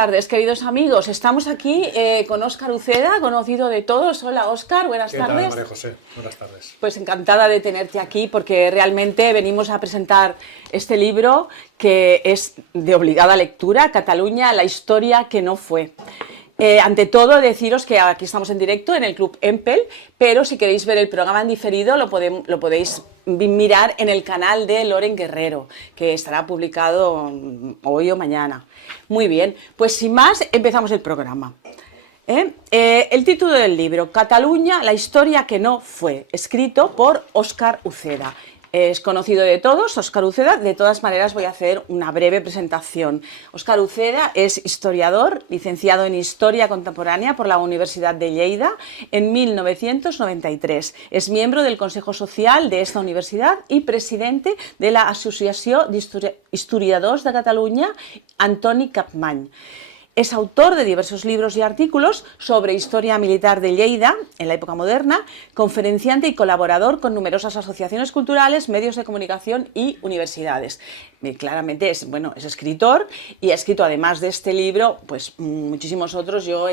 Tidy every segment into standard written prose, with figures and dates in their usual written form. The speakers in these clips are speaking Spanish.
tardes, queridos amigos. Estamos aquí con Óscar Uceda, conocido de todos. Hola, Óscar, buenas tardes. ¿Qué tal, María José? Buenas tardes. Pues encantada de tenerte aquí porque realmente venimos a presentar este libro que es de obligada lectura, Cataluña, la historia que no fue. Ante todo, deciros que aquí estamos en directo en el Club Empel, pero si queréis ver el programa en diferido lo podéis mirar en el canal de Loren Guerrero, que estará publicado hoy o mañana. Muy bien, pues sin más, empezamos el programa. El título del libro, Cataluña, la historia que no fue, escrito por Óscar Uceda. Es conocido de todos, Óscar Uceda. De todas maneras voy a hacer una breve presentación. Óscar Uceda es historiador, licenciado en Historia Contemporánea por la Universidad de Lleida en 1993. Es miembro del Consejo Social de esta universidad y presidente de la Asociación d'Historiadors de Catalunya, Antoni Capmany. Es autor de diversos libros y artículos sobre historia militar de Lleida en la época moderna, conferenciante y colaborador con numerosas asociaciones culturales, medios de comunicación y universidades. Claramente es escritor y ha escrito, además de este libro, pues muchísimos otros. Yo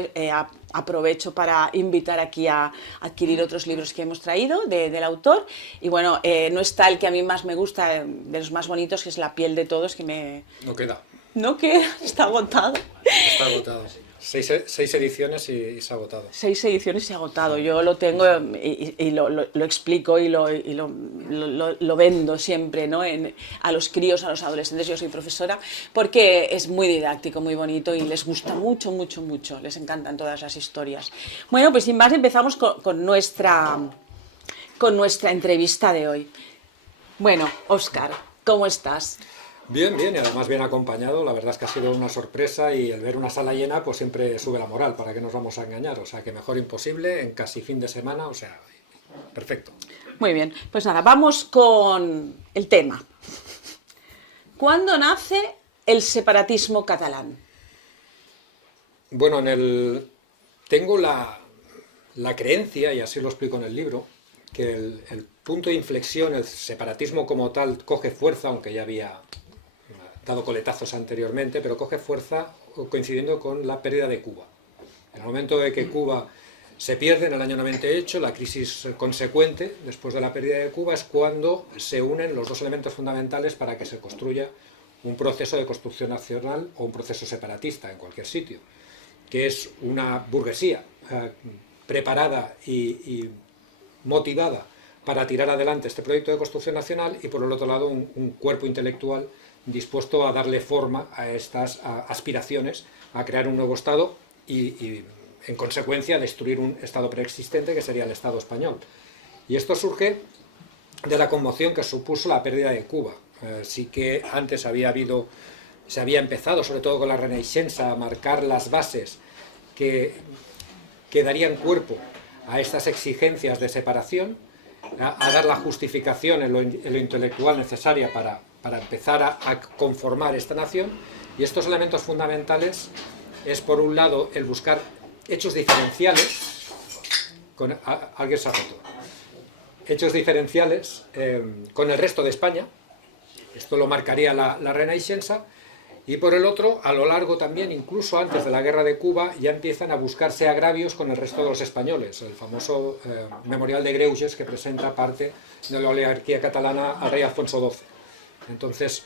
aprovecho para invitar aquí a adquirir otros libros que hemos traído del autor. Y bueno, no está el que a mí más me gusta, de los más bonitos, que es La piel de todos, que me... No queda. No queda, está agotado. Está agotado. 6 ediciones y se ha agotado. 6 ediciones y se ha agotado. Yo lo tengo y lo explico y lo vendo siempre, ¿no? A los críos, a los adolescentes. Yo soy profesora porque es muy didáctico, muy bonito y les gusta mucho, mucho, mucho. Les encantan todas las historias. Bueno, pues sin más empezamos con nuestra entrevista de hoy. Bueno, Óscar, ¿cómo estás? Bien, bien, y además bien acompañado. La verdad es que ha sido una sorpresa y el ver una sala llena pues siempre sube la moral, para que nos vamos a engañar. O sea, que mejor imposible, en casi fin de semana, o sea, perfecto. Muy bien, pues nada, vamos con el tema. ¿Cuándo nace el separatismo catalán? Bueno, tengo la creencia, y así lo explico en el libro, que el punto de inflexión, el separatismo como tal, coge fuerza, aunque ya había dado coletazos anteriormente, pero coge fuerza coincidiendo con la pérdida de Cuba. En el momento de que Cuba se pierde en el año 98, la crisis consecuente después de la pérdida de Cuba es cuando se unen los dos elementos fundamentales para que se construya un proceso de construcción nacional o un proceso separatista en cualquier sitio, que es una burguesía preparada y motivada para tirar adelante este proyecto de construcción nacional y por el otro lado un cuerpo intelectual dispuesto a darle forma a estas aspiraciones a crear un nuevo Estado y en consecuencia destruir un Estado preexistente que sería el Estado español. Y esto surge de la conmoción que supuso la pérdida de Cuba. Sí que antes se había empezado, sobre todo con la Renaissance, a marcar las bases que darían cuerpo a estas exigencias de separación, a dar la justificación en lo intelectual necesaria para empezar a conformar esta nación. Y estos elementos fundamentales es, por un lado, el buscar hechos diferenciales, alguien se ha roto, hechos diferenciales con el resto de España. Esto lo marcaría la Renaissance. Y por el otro, a lo largo también, incluso antes de la guerra de Cuba, ya empiezan a buscarse agravios con el resto de los españoles. El famoso Memorial de Greuges, que presenta parte de la oligarquía catalana al rey Alfonso XII. Entonces,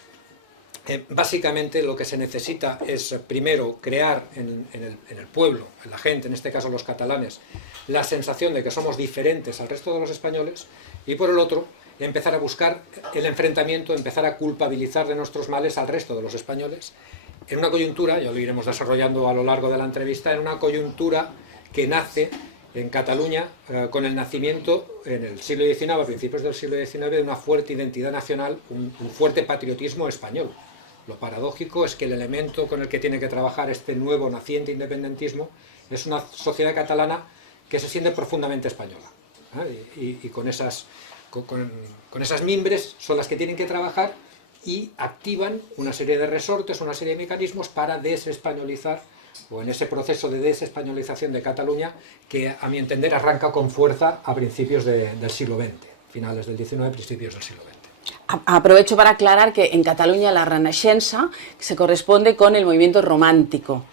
básicamente lo que se necesita es, primero, crear en el pueblo, en la gente, en este caso los catalanes, la sensación de que somos diferentes al resto de los españoles, y por el otro, empezar a buscar el enfrentamiento, empezar a culpabilizar de nuestros males al resto de los españoles, en una coyuntura, ya lo iremos desarrollando a lo largo de la entrevista, en una coyuntura que nace en Cataluña con el nacimiento en el siglo XIX, a principios del siglo XIX, de una fuerte identidad nacional, un fuerte patriotismo español. Lo paradójico es que el elemento con el que tiene que trabajar este nuevo naciente independentismo es una sociedad catalana que se siente profundamente española, y con esas mimbres son las que tienen que trabajar y activan una serie de resortes, una serie de mecanismos para desespañolizar, o en ese proceso de desespañolización de Cataluña que, a mi entender, arranca con fuerza a principios del siglo XX, finales del XIX, principios del siglo XX. Aprovecho para aclarar que en Cataluña la Renaixença se corresponde con el movimiento romántico.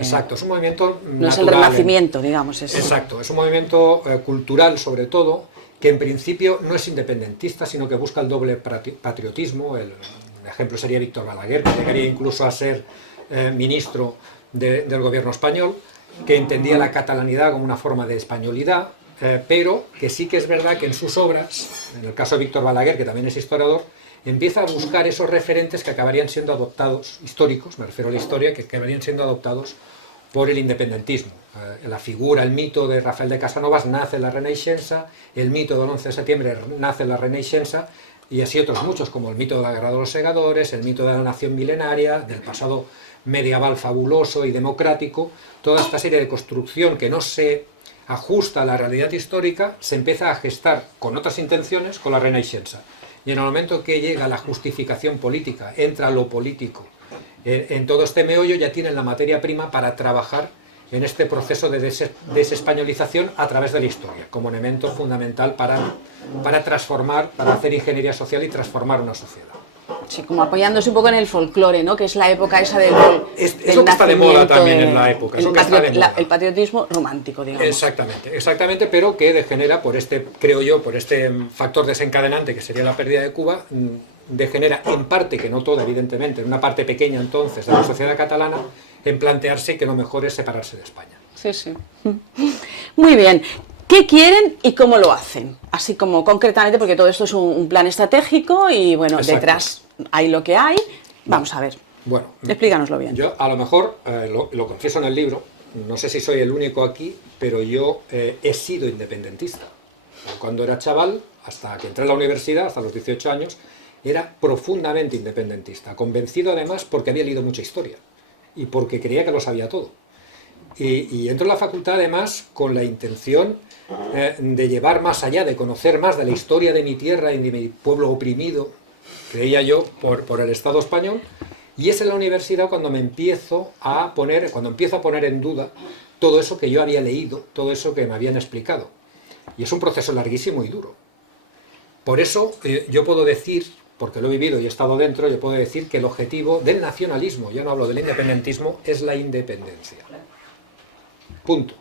Exacto, es un movimiento no es el natural, Renacimiento, digamos. Exacto, es un movimiento cultural sobre todo, que en principio no es independentista, sino que busca el doble patriotismo. Un ejemplo sería Víctor Balaguer, que llegaría incluso a ser ministro del gobierno español, que entendía la catalanidad como una forma de españolidad, pero que sí que es verdad que en sus obras, en el caso de Víctor Balaguer, que también es historiador, empieza a buscar esos referentes que acabarían siendo adoptados, históricos, me refiero a la historia, que acabarían siendo adoptados por el independentismo. La figura, el mito de Rafael de Casanovas nace en la Renaixença, el mito del 11 de septiembre nace en la Renaixença, y así otros muchos, como el mito de la Guerra de los Segadores, el mito de la nación milenaria, del pasado medieval fabuloso y democrático. Toda esta serie de construcción que no se ajusta a la realidad histórica se empieza a gestar con otras intenciones con la Renaixença. Y en el momento que llega la justificación política, entra lo político, en todo este meollo ya tienen la materia prima para trabajar en este proceso de desespañolización a través de la historia, como elemento fundamental para transformar, para hacer ingeniería social y transformar una sociedad. Sí, como apoyándose un poco en el folclore, ¿no? Que es la época esa del es lo que está de moda también en la época. El patriotismo romántico, digamos. Exactamente, pero que degenera por este, creo yo, por este factor desencadenante que sería la pérdida de Cuba, degenera en parte, que no toda evidentemente, en una parte pequeña entonces de la sociedad catalana, en plantearse que lo mejor es separarse de España. Sí, sí. Muy bien. ¿Qué quieren y cómo lo hacen? Así como concretamente, porque todo esto es un plan estratégico y bueno, exacto, detrás hay lo que hay. Vamos a ver. Bueno, explícanoslo bien. Yo a lo mejor, lo confieso en el libro, no sé si soy el único aquí, pero yo he sido independentista. Cuando era chaval, hasta que entré a la universidad, hasta los 18 años, era profundamente independentista, convencido además porque había leído mucha historia y porque creía que lo sabía todo. Y entro en la facultad además con la intención de llevar más allá, de conocer más de la historia de mi tierra y de mi pueblo oprimido, creía yo, por el Estado español, y es en la universidad cuando empiezo a poner en duda todo eso que yo había leído, todo eso que me habían explicado. Y es un proceso larguísimo y duro. Por eso yo puedo decir, porque lo he vivido y he estado dentro, yo puedo decir que el objetivo del nacionalismo, ya no hablo del independentismo, es la independencia. Punto.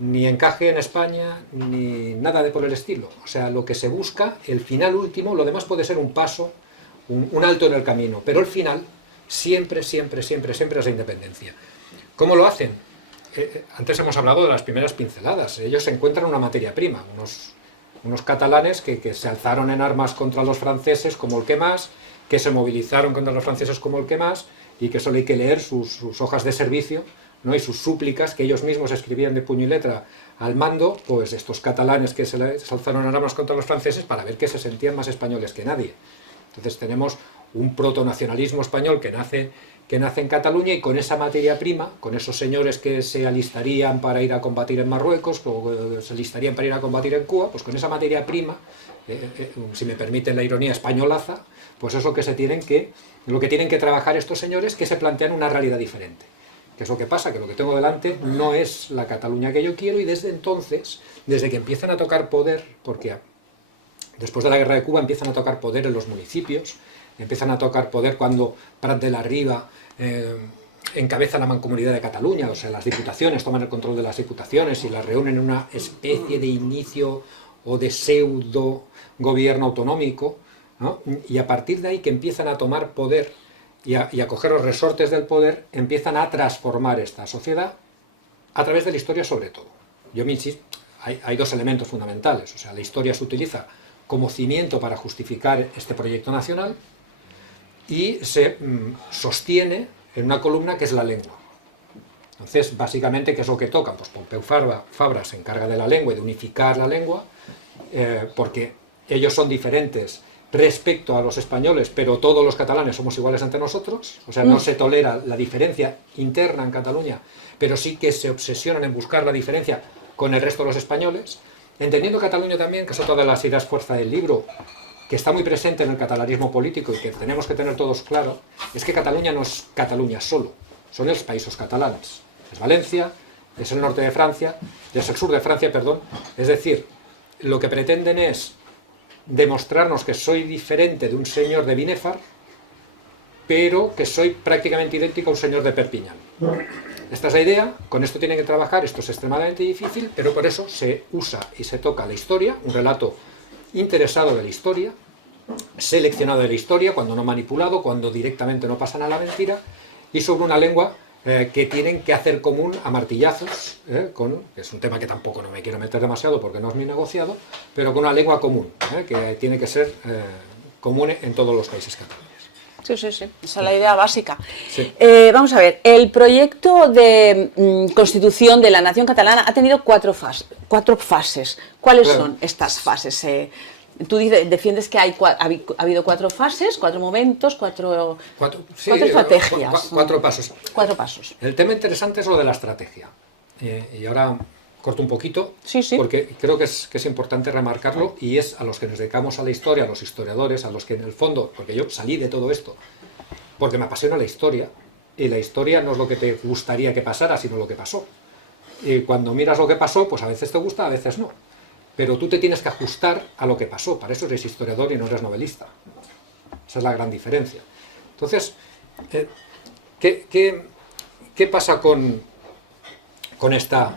Ni encaje en España, ni nada de por el estilo. O sea, lo que se busca, el final último, lo demás puede ser un paso, un alto en el camino, pero el final siempre es la independencia. ¿Cómo lo hacen? Antes hemos hablado de las primeras pinceladas. Ellos encuentran una materia prima, unos catalanes que se alzaron en armas contra los franceses como el que más, que se movilizaron contra los franceses como el que más, y que solo hay que leer sus hojas de servicio, ¿no? Y sus súplicas que ellos mismos escribían de puño y letra al mando, pues estos catalanes que se alzaron en armas contra los franceses para ver que se sentían más españoles que nadie. Entonces tenemos un protonacionalismo español que nace en Cataluña, y con esa materia prima, con esos señores que se alistarían para ir a combatir en Marruecos, o se alistarían para ir a combatir en Cuba, pues con esa materia prima, si me permiten la ironía españolaza, pues es lo que tienen que trabajar estos señores, que se plantean una realidad diferente. ¿Qué es lo que pasa? Que lo que tengo delante no es la Cataluña que yo quiero, y desde entonces, desde que empiezan a tocar poder, porque después de la guerra de Cuba empiezan a tocar poder en los municipios, empiezan a tocar poder cuando Prat de la Riba encabeza la Mancomunidad de Cataluña, o sea, las diputaciones toman el control de las diputaciones y las reúnen en una especie de inicio o de pseudo gobierno autonómico, ¿no? Y a partir de ahí, que empiezan a tomar poder y a coger los resortes del poder, empiezan a transformar esta sociedad a través de la historia sobre todo. Yo me insisto, hay dos elementos fundamentales. O sea, la historia se utiliza como cimiento para justificar este proyecto nacional, y se sostiene en una columna que es la lengua. Entonces, básicamente, ¿qué es lo que tocan? Pues Pompeu Fabra se encarga de la lengua y de unificar la lengua, porque ellos son diferentes respecto a los españoles, pero todos los catalanes somos iguales ante nosotros. O sea, no se tolera la diferencia interna en Cataluña, pero sí que se obsesionan en buscar la diferencia con el resto de los españoles, entendiendo Cataluña también, que es otra de las ideas fuerza del libro, que está muy presente en el catalanismo político y que tenemos que tener todos claro, es que Cataluña no es Cataluña solo, son los países catalanes. Es Valencia, es el norte de Francia, es el sur de Francia, perdón. Es decir, lo que pretenden es demostrarnos que soy diferente de un señor de Binèfar, pero que soy prácticamente idéntico a un señor de Perpiñán. Esta es la idea, con esto tienen que trabajar, esto es extremadamente difícil, pero por eso se usa y se toca la historia, un relato interesado de la historia, seleccionado de la historia, cuando no manipulado, cuando directamente no pasan a la mentira, y sobre una lengua que tienen que hacer común a martillazos, que es un tema que tampoco no me quiero meter demasiado porque no es mi negociado, pero con una lengua común, que tiene que ser común en todos los países catalanes. Sí, sí, sí, esa es la idea básica. Sí. Vamos a ver, el proyecto de constitución de la nación catalana ha tenido cuatro fases. ¿Cuáles son estas fases? Tú defiendes que ha habido cuatro fases, cuatro momentos, cuatro estrategias. Cuatro pasos. Cuatro pasos. El tema interesante es lo de la estrategia. Y ahora corto un poquito, sí, sí. Porque creo que es importante remarcarlo, y es a los que nos dedicamos a la historia, a los historiadores, a los que en el fondo, porque yo salí de todo esto, porque me apasiona la historia, y la historia no es lo que te gustaría que pasara, sino lo que pasó. Y cuando miras lo que pasó, pues a veces te gusta, a veces no. Pero tú te tienes que ajustar a lo que pasó, para eso eres historiador y no eres novelista. Esa es la gran diferencia. Entonces, ¿qué pasa con esta,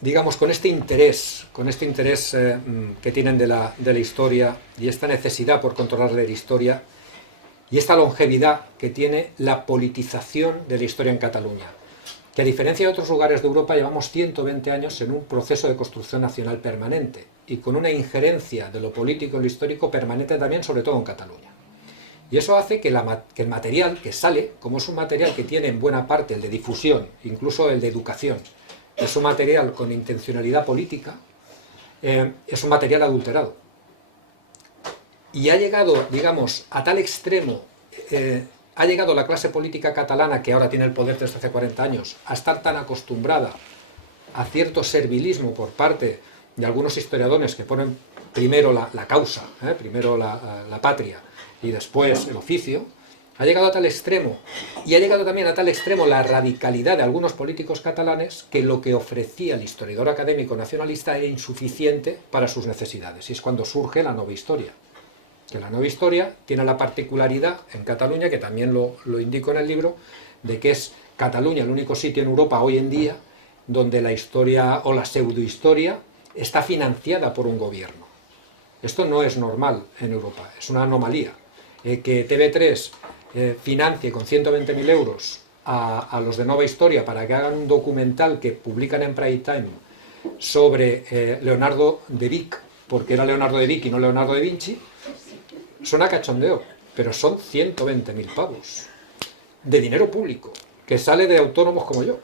digamos, con este interés que tienen de la historia, y esta necesidad por controlar la historia, y esta longevidad que tiene la politización de la historia en Cataluña? Que a diferencia de otros lugares de Europa llevamos 120 años en un proceso de construcción nacional permanente y con una injerencia de lo político y lo histórico permanente también, sobre todo en Cataluña. Y eso hace que el material que sale, como es un material que tiene en buena parte el de difusión, incluso el de educación, es un material con intencionalidad política, es un material adulterado. Y ha llegado, digamos, a tal extremo, ha llegado la clase política catalana, que ahora tiene el poder desde hace 40 años, a estar tan acostumbrada a cierto servilismo por parte de algunos historiadores que ponen primero la causa, primero la patria y después el oficio. Ha llegado a tal extremo, y ha llegado también a tal extremo la radicalidad de algunos políticos catalanes, que lo que ofrecía el historiador académico nacionalista era insuficiente para sus necesidades, y es cuando surge la nueva historia. Que la nueva historia tiene la particularidad en Cataluña, que también lo indico en el libro, de que es Cataluña el único sitio en Europa hoy en día donde la historia o la pseudohistoria está financiada por un gobierno. Esto no es normal en Europa, es una anomalía. Que TV3 financie con 120.000 euros a los de Nova Historia para que hagan un documental que publican en Prime Time sobre Leonardo de Vic, porque era Leonardo de Vic y no Leonardo da Vinci, suena cachondeo, pero son 120.000 pavos de dinero público, que sale de autónomos como yo.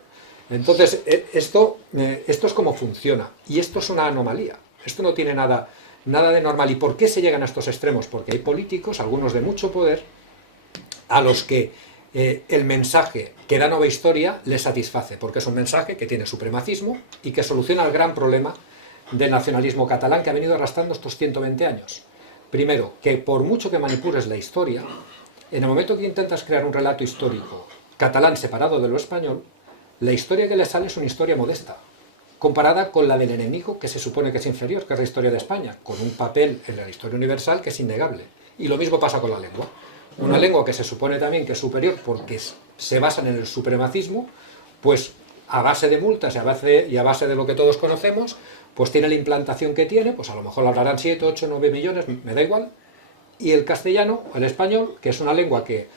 Entonces, esto es como funciona, y esto es una anomalía. Esto no tiene nada de normal. ¿Y por qué se llegan a estos extremos? Porque hay políticos, algunos de mucho poder, a los que el mensaje que da Nova Historia les satisface, porque es un mensaje que tiene supremacismo y que soluciona el gran problema del nacionalismo catalán que ha venido arrastrando estos 120 años. Primero, que por mucho que manipules la historia, en el momento que intentas crear un relato histórico catalán separado de lo español, la historia que le sale es una historia modesta, comparada con la del enemigo, que se supone que es inferior, que es la historia de España, con un papel en la historia universal que es innegable. Y lo mismo pasa con la lengua. Una lengua que se supone también que es superior porque se basan en el supremacismo, pues a base de multas y a base de lo que todos conocemos, pues tiene la implantación que tiene, pues a lo mejor hablarán 7, 8, 9 millones, me da igual. Y el castellano, el español, que es una lengua que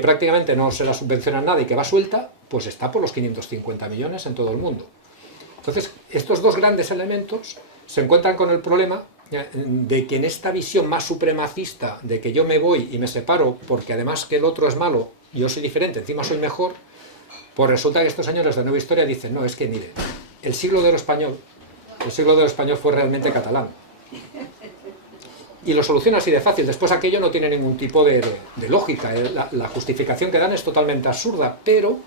prácticamente no se la subvenciona nada y que va suelta, pues está por los 550 millones en todo el mundo. Entonces, estos dos grandes elementos se encuentran con el problema de que en esta visión más supremacista, de que yo me voy y me separo porque además que el otro es malo y yo soy diferente, encima soy mejor, pues resulta que estos señores de Nueva Historia dicen, no, es que mire, el siglo de lo español fue realmente catalán. Y lo soluciona así de fácil. Después aquello no tiene ningún tipo de lógica. La justificación que dan es totalmente absurda, pero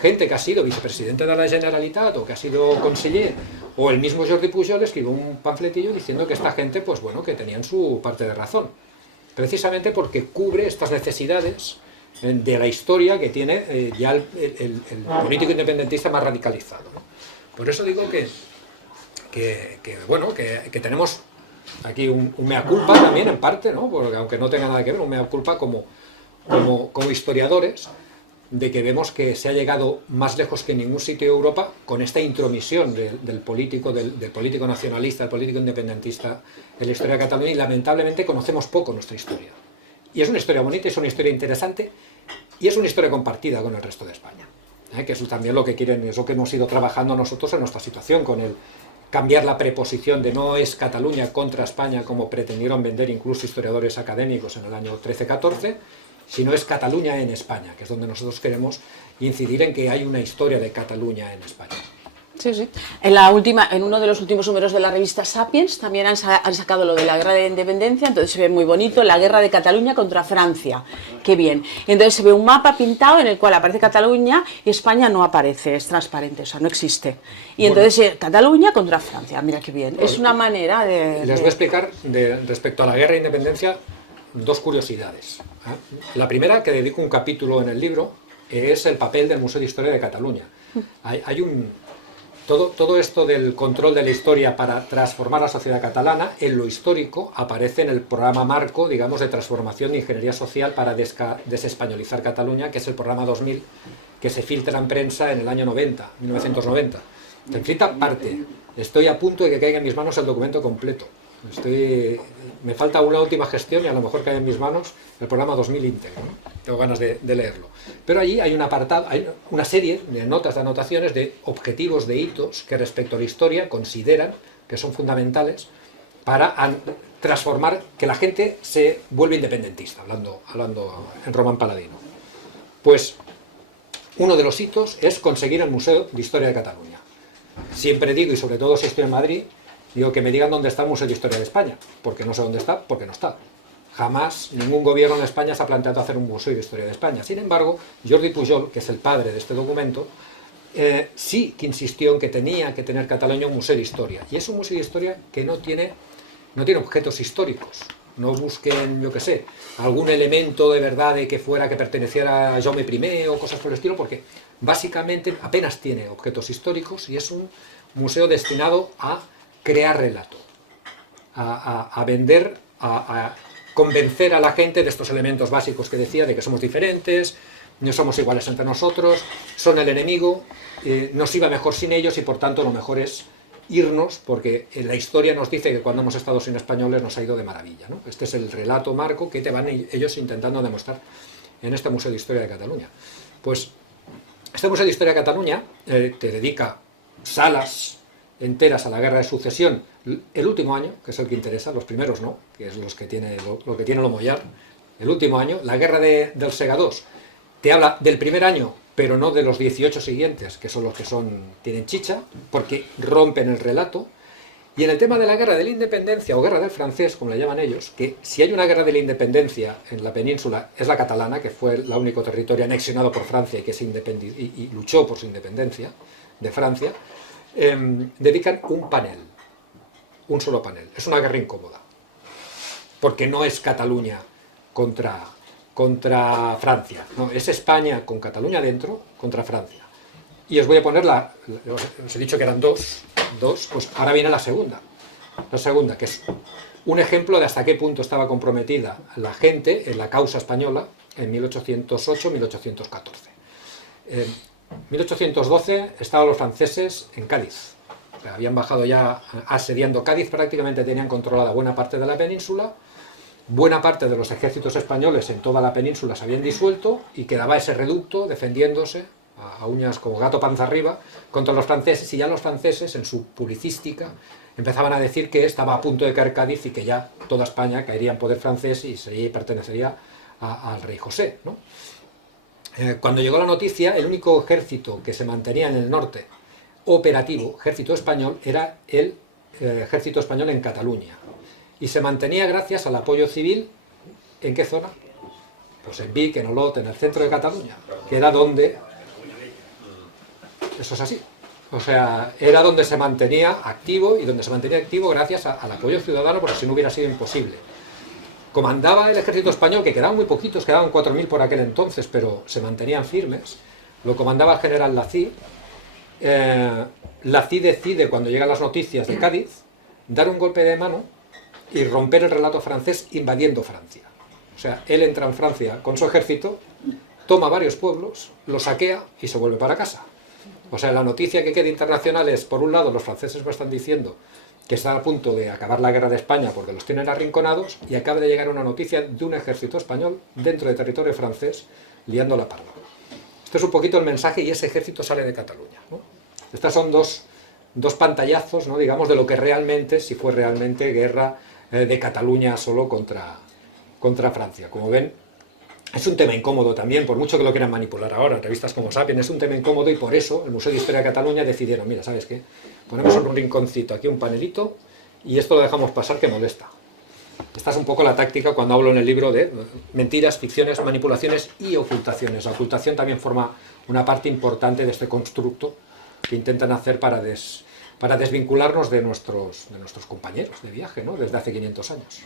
gente que ha sido vicepresidente de la Generalitat o que ha sido conseller, o el mismo Jordi Pujol escribió un panfletillo diciendo que esta gente, pues bueno, que tenían su parte de razón. Precisamente porque cubre estas necesidades de la historia que tiene ya el político independentista más radicalizado, ¿no? Por eso digo que tenemos aquí un mea culpa también en parte, ¿no? Porque aunque no tenga nada que ver, un mea culpa como historiadores, de que vemos que se ha llegado más lejos que en ningún sitio de Europa con esta intromisión del político nacionalista, del político independentista en la historia de Cataluña, y lamentablemente conocemos poco nuestra historia. Y es una historia bonita, es una historia interesante, y es una historia compartida con el resto de España, que es también lo que quieren, es lo que hemos ido trabajando nosotros en nuestra situación, con el cambiar la preposición de no es Cataluña contra España, como pretendieron vender incluso historiadores académicos en el año 13-14, sino es Cataluña en España, que es donde nosotros queremos incidir en que hay una historia de Cataluña en España. Sí, sí. En uno de los últimos números de la revista Sapiens también han sacado lo de la guerra de independencia, entonces se ve muy bonito, la guerra de Cataluña contra Francia. Qué bien. Y entonces se ve un mapa pintado en el cual aparece Cataluña y España no aparece, es transparente, o sea, no existe. Y entonces Cataluña contra Francia, mira qué bien. Es una manera de... Les voy a explicar respecto a la guerra de independencia dos curiosidades. La primera, que dedico un capítulo en el libro, es el papel del Museo de Historia de Cataluña. Todo esto del control de la historia para transformar la sociedad catalana, en lo histórico, aparece en el programa marco, digamos, de transformación de ingeniería social para desespañolizar Cataluña, que es el programa 2000, que se filtra en prensa en el año 1990. En cierta parte, estoy a punto de que caiga en mis manos el documento completo. Me falta una última gestión y a lo mejor cae en mis manos el programa 2000 íntegro, ¿no? Tengo ganas de leerlo. Pero allí hay un apartado, hay una serie de notas, de anotaciones, de objetivos, de hitos que respecto a la historia consideran que son fundamentales para transformar, que la gente se vuelva independentista, hablando en román paladino. Pues uno de los hitos es conseguir el Museo de Historia de Cataluña. Siempre digo, y sobre todo si estoy en Madrid, digo que me digan dónde está el Museo de Historia de España, porque no sé dónde está, porque no está. Jamás ningún gobierno en España se ha planteado hacer un Museo de Historia de España. Sin embargo, Jordi Pujol, que es el padre de este documento, sí que insistió en que tenía que tener Cataluña un museo de historia. Y es un museo de historia que no tiene objetos históricos. No busquen, yo qué sé, algún elemento de verdad de que perteneciera a Jaume I o cosas por el estilo, porque básicamente apenas tiene objetos históricos y es un museo destinado a crear relato, a vender, a convencer a la gente de estos elementos básicos que decía, de que somos diferentes, no somos iguales entre nosotros, son el enemigo, nos iba mejor sin ellos y por tanto lo mejor es irnos, porque la historia nos dice que cuando hemos estado sin españoles nos ha ido de maravilla, ¿no? Este es el relato marco que te van ellos intentando demostrar en este Museo de Historia de Cataluña. Pues este Museo de Historia de Cataluña te dedica salas enteras a la Guerra de Sucesión el último año, que es el que interesa, los primeros no, que es los que tiene lo que tiene Lomollar, el último año. La Guerra del Segadors te habla del primer año, pero no de los 18 siguientes, que son los que tienen chicha, porque rompen el relato. Y en el tema de la Guerra de la Independencia, o Guerra del Francés, como le llaman ellos, que si hay una Guerra de la Independencia en la península, es la catalana, que fue el único territorio anexionado por Francia y que y luchó por su independencia de Francia, dedican un solo panel. Es una guerra incómoda, porque no es Cataluña contra Francia, no, es España con Cataluña dentro contra Francia. Y os voy a poner os he dicho que eran dos, pues ahora viene la segunda, que es un ejemplo de hasta qué punto estaba comprometida la gente en la causa española en 1808-1814. En 1812 estaban los franceses en Cádiz. Habían bajado ya asediando Cádiz, prácticamente tenían controlada buena parte de la península, buena parte de los ejércitos españoles en toda la península se habían disuelto y quedaba ese reducto defendiéndose a uñas como gato panza arriba contra los franceses, y ya los franceses en su publicística empezaban a decir que estaba a punto de caer Cádiz y que ya toda España caería en poder francés y pertenecería al rey José, ¿no? Cuando llegó la noticia, el único ejército que se mantenía en el norte operativo, ejército español, era el ejército español en Cataluña, y se mantenía gracias al apoyo civil. ¿En qué zona? Pues en Vic, en Olot, en el centro de Cataluña, que era donde... Eso es así. O sea, era donde se mantenía activo, y donde se mantenía activo gracias al apoyo ciudadano, porque si no hubiera sido imposible. Comandaba el ejército español, que quedaban muy poquitos, quedaban 4.000 por aquel entonces, pero se mantenían firmes. Lo comandaba el general Lacy. Lacy decide, cuando llegan las noticias de Cádiz, dar un golpe de mano y romper el relato francés invadiendo Francia. O sea, él entra en Francia con su ejército, toma varios pueblos, los saquea y se vuelve para casa. O sea, la noticia que queda internacional es, por un lado, los franceses me están diciendo que están a punto de acabar la guerra de España porque los tienen arrinconados, y acaba de llegar una noticia de un ejército español dentro de territorio francés liando la parda. Esto es un poquito el mensaje, y ese ejército sale de Cataluña, ¿no? Estas son dos pantallazos, ¿no?, digamos, de lo que realmente, si fue realmente guerra de Cataluña solo contra Francia. Como ven, es un tema incómodo también, por mucho que lo quieran manipular ahora, revistas como Sapien, es un tema incómodo, y por eso el Museo de Historia de Cataluña decidieron, mira, ¿sabes qué? Ponemos en un rinconcito aquí un panelito y esto lo dejamos pasar, que molesta. Esta es un poco la táctica cuando hablo en el libro de mentiras, ficciones, manipulaciones y ocultaciones. La ocultación también forma una parte importante de este constructo que intentan hacer para desvincularnos de nuestros compañeros de viaje, ¿no?, desde hace 500 años.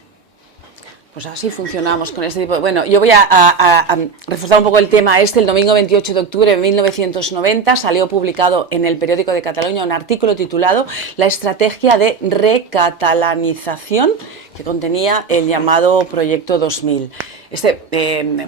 Pues así funcionamos con este tipo de... Bueno, yo voy a reforzar un poco el tema este. El domingo 28 de octubre de 1990 salió publicado en el Periódico de Cataluña un artículo titulado La estrategia de recatalanización, que contenía el llamado Proyecto 2000.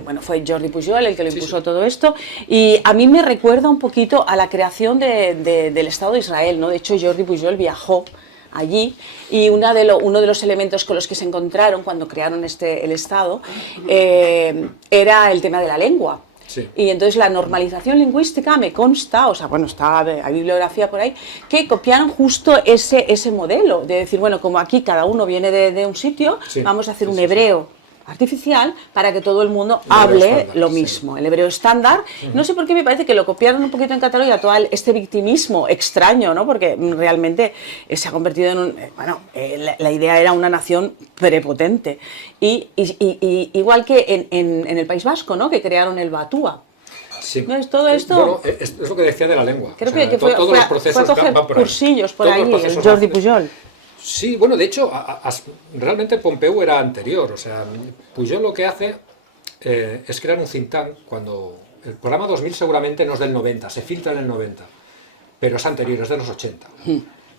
Bueno, fue Jordi Pujol el que lo impuso todo esto, y a mí me recuerda un poquito a la creación del Estado de Israel, ¿no? De hecho, Jordi Pujol viajó allí, y uno de los elementos con los que se encontraron cuando crearon el Estado era el tema de la lengua. Sí. Y entonces la normalización lingüística me consta, o sea, bueno, hay bibliografía por ahí, que copiaron justo ese modelo, de decir, bueno, como aquí cada uno viene de un sitio, sí, vamos a hacer un hebreo artificial para que todo el mundo hable lo mismo, sí, el hebreo estándar. No sé por qué me parece que lo copiaron un poquito en Cataluña, todo este victimismo extraño, ¿no? Porque realmente se ha convertido en la idea era una nación prepotente. Y igual que en el País Vasco, ¿no?, que crearon el Batúa. Sí. ¿Ves? Todo esto... Bueno, es lo que decía de la lengua. Creo que todos los procesos fue a coger cursillos por ahí, el Jordi Pujol. Sí, bueno, de hecho, realmente Pompeu era anterior. O sea, Pujol lo que hace es crear un think tank cuando... El programa 2000 seguramente no es del 90, se filtra en el 90, pero es anterior, es de los 80.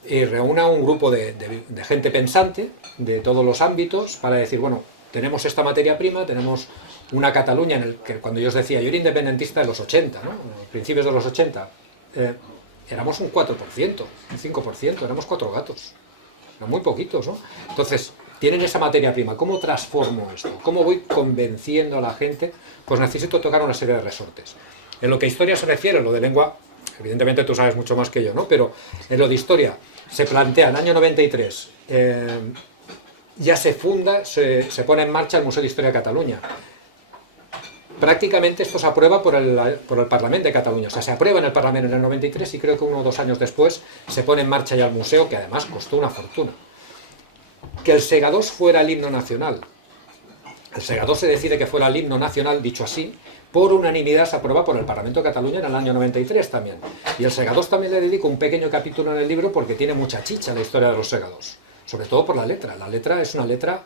Y reúne a un grupo de gente pensante de todos los ámbitos para decir, bueno, tenemos esta materia prima, tenemos una Cataluña en el que, cuando yo os decía, yo era independentista de los 80, ¿no?, a principios de los 80, éramos un 4%, un 5%, éramos 4 gatos. Eran muy poquitos, ¿no? Entonces, tienen esa materia prima. ¿Cómo transformo esto? ¿Cómo voy convenciendo a la gente? Pues necesito tocar una serie de resortes. En lo que a historia se refiere, lo de lengua, evidentemente tú sabes mucho más que yo, ¿no? Pero en lo de historia se plantea en el año 93, ya se funda, se pone en marcha el Museo de Historia de Cataluña. Prácticamente esto se aprueba por el Parlamento de Cataluña. O sea, se aprueba en el Parlamento en el 93 y creo que 1 o 2 años después se pone en marcha ya el museo, que además costó una fortuna. Que el Segadors fuera el himno nacional. El Segadors se decide que fuera el himno nacional, dicho así, por unanimidad se aprueba por el Parlamento de Cataluña en el año 93 también. Y el Segadors también le dedico un pequeño capítulo en el libro porque tiene mucha chicha la historia de los Segadors. Sobre todo por la letra. La letra es una letra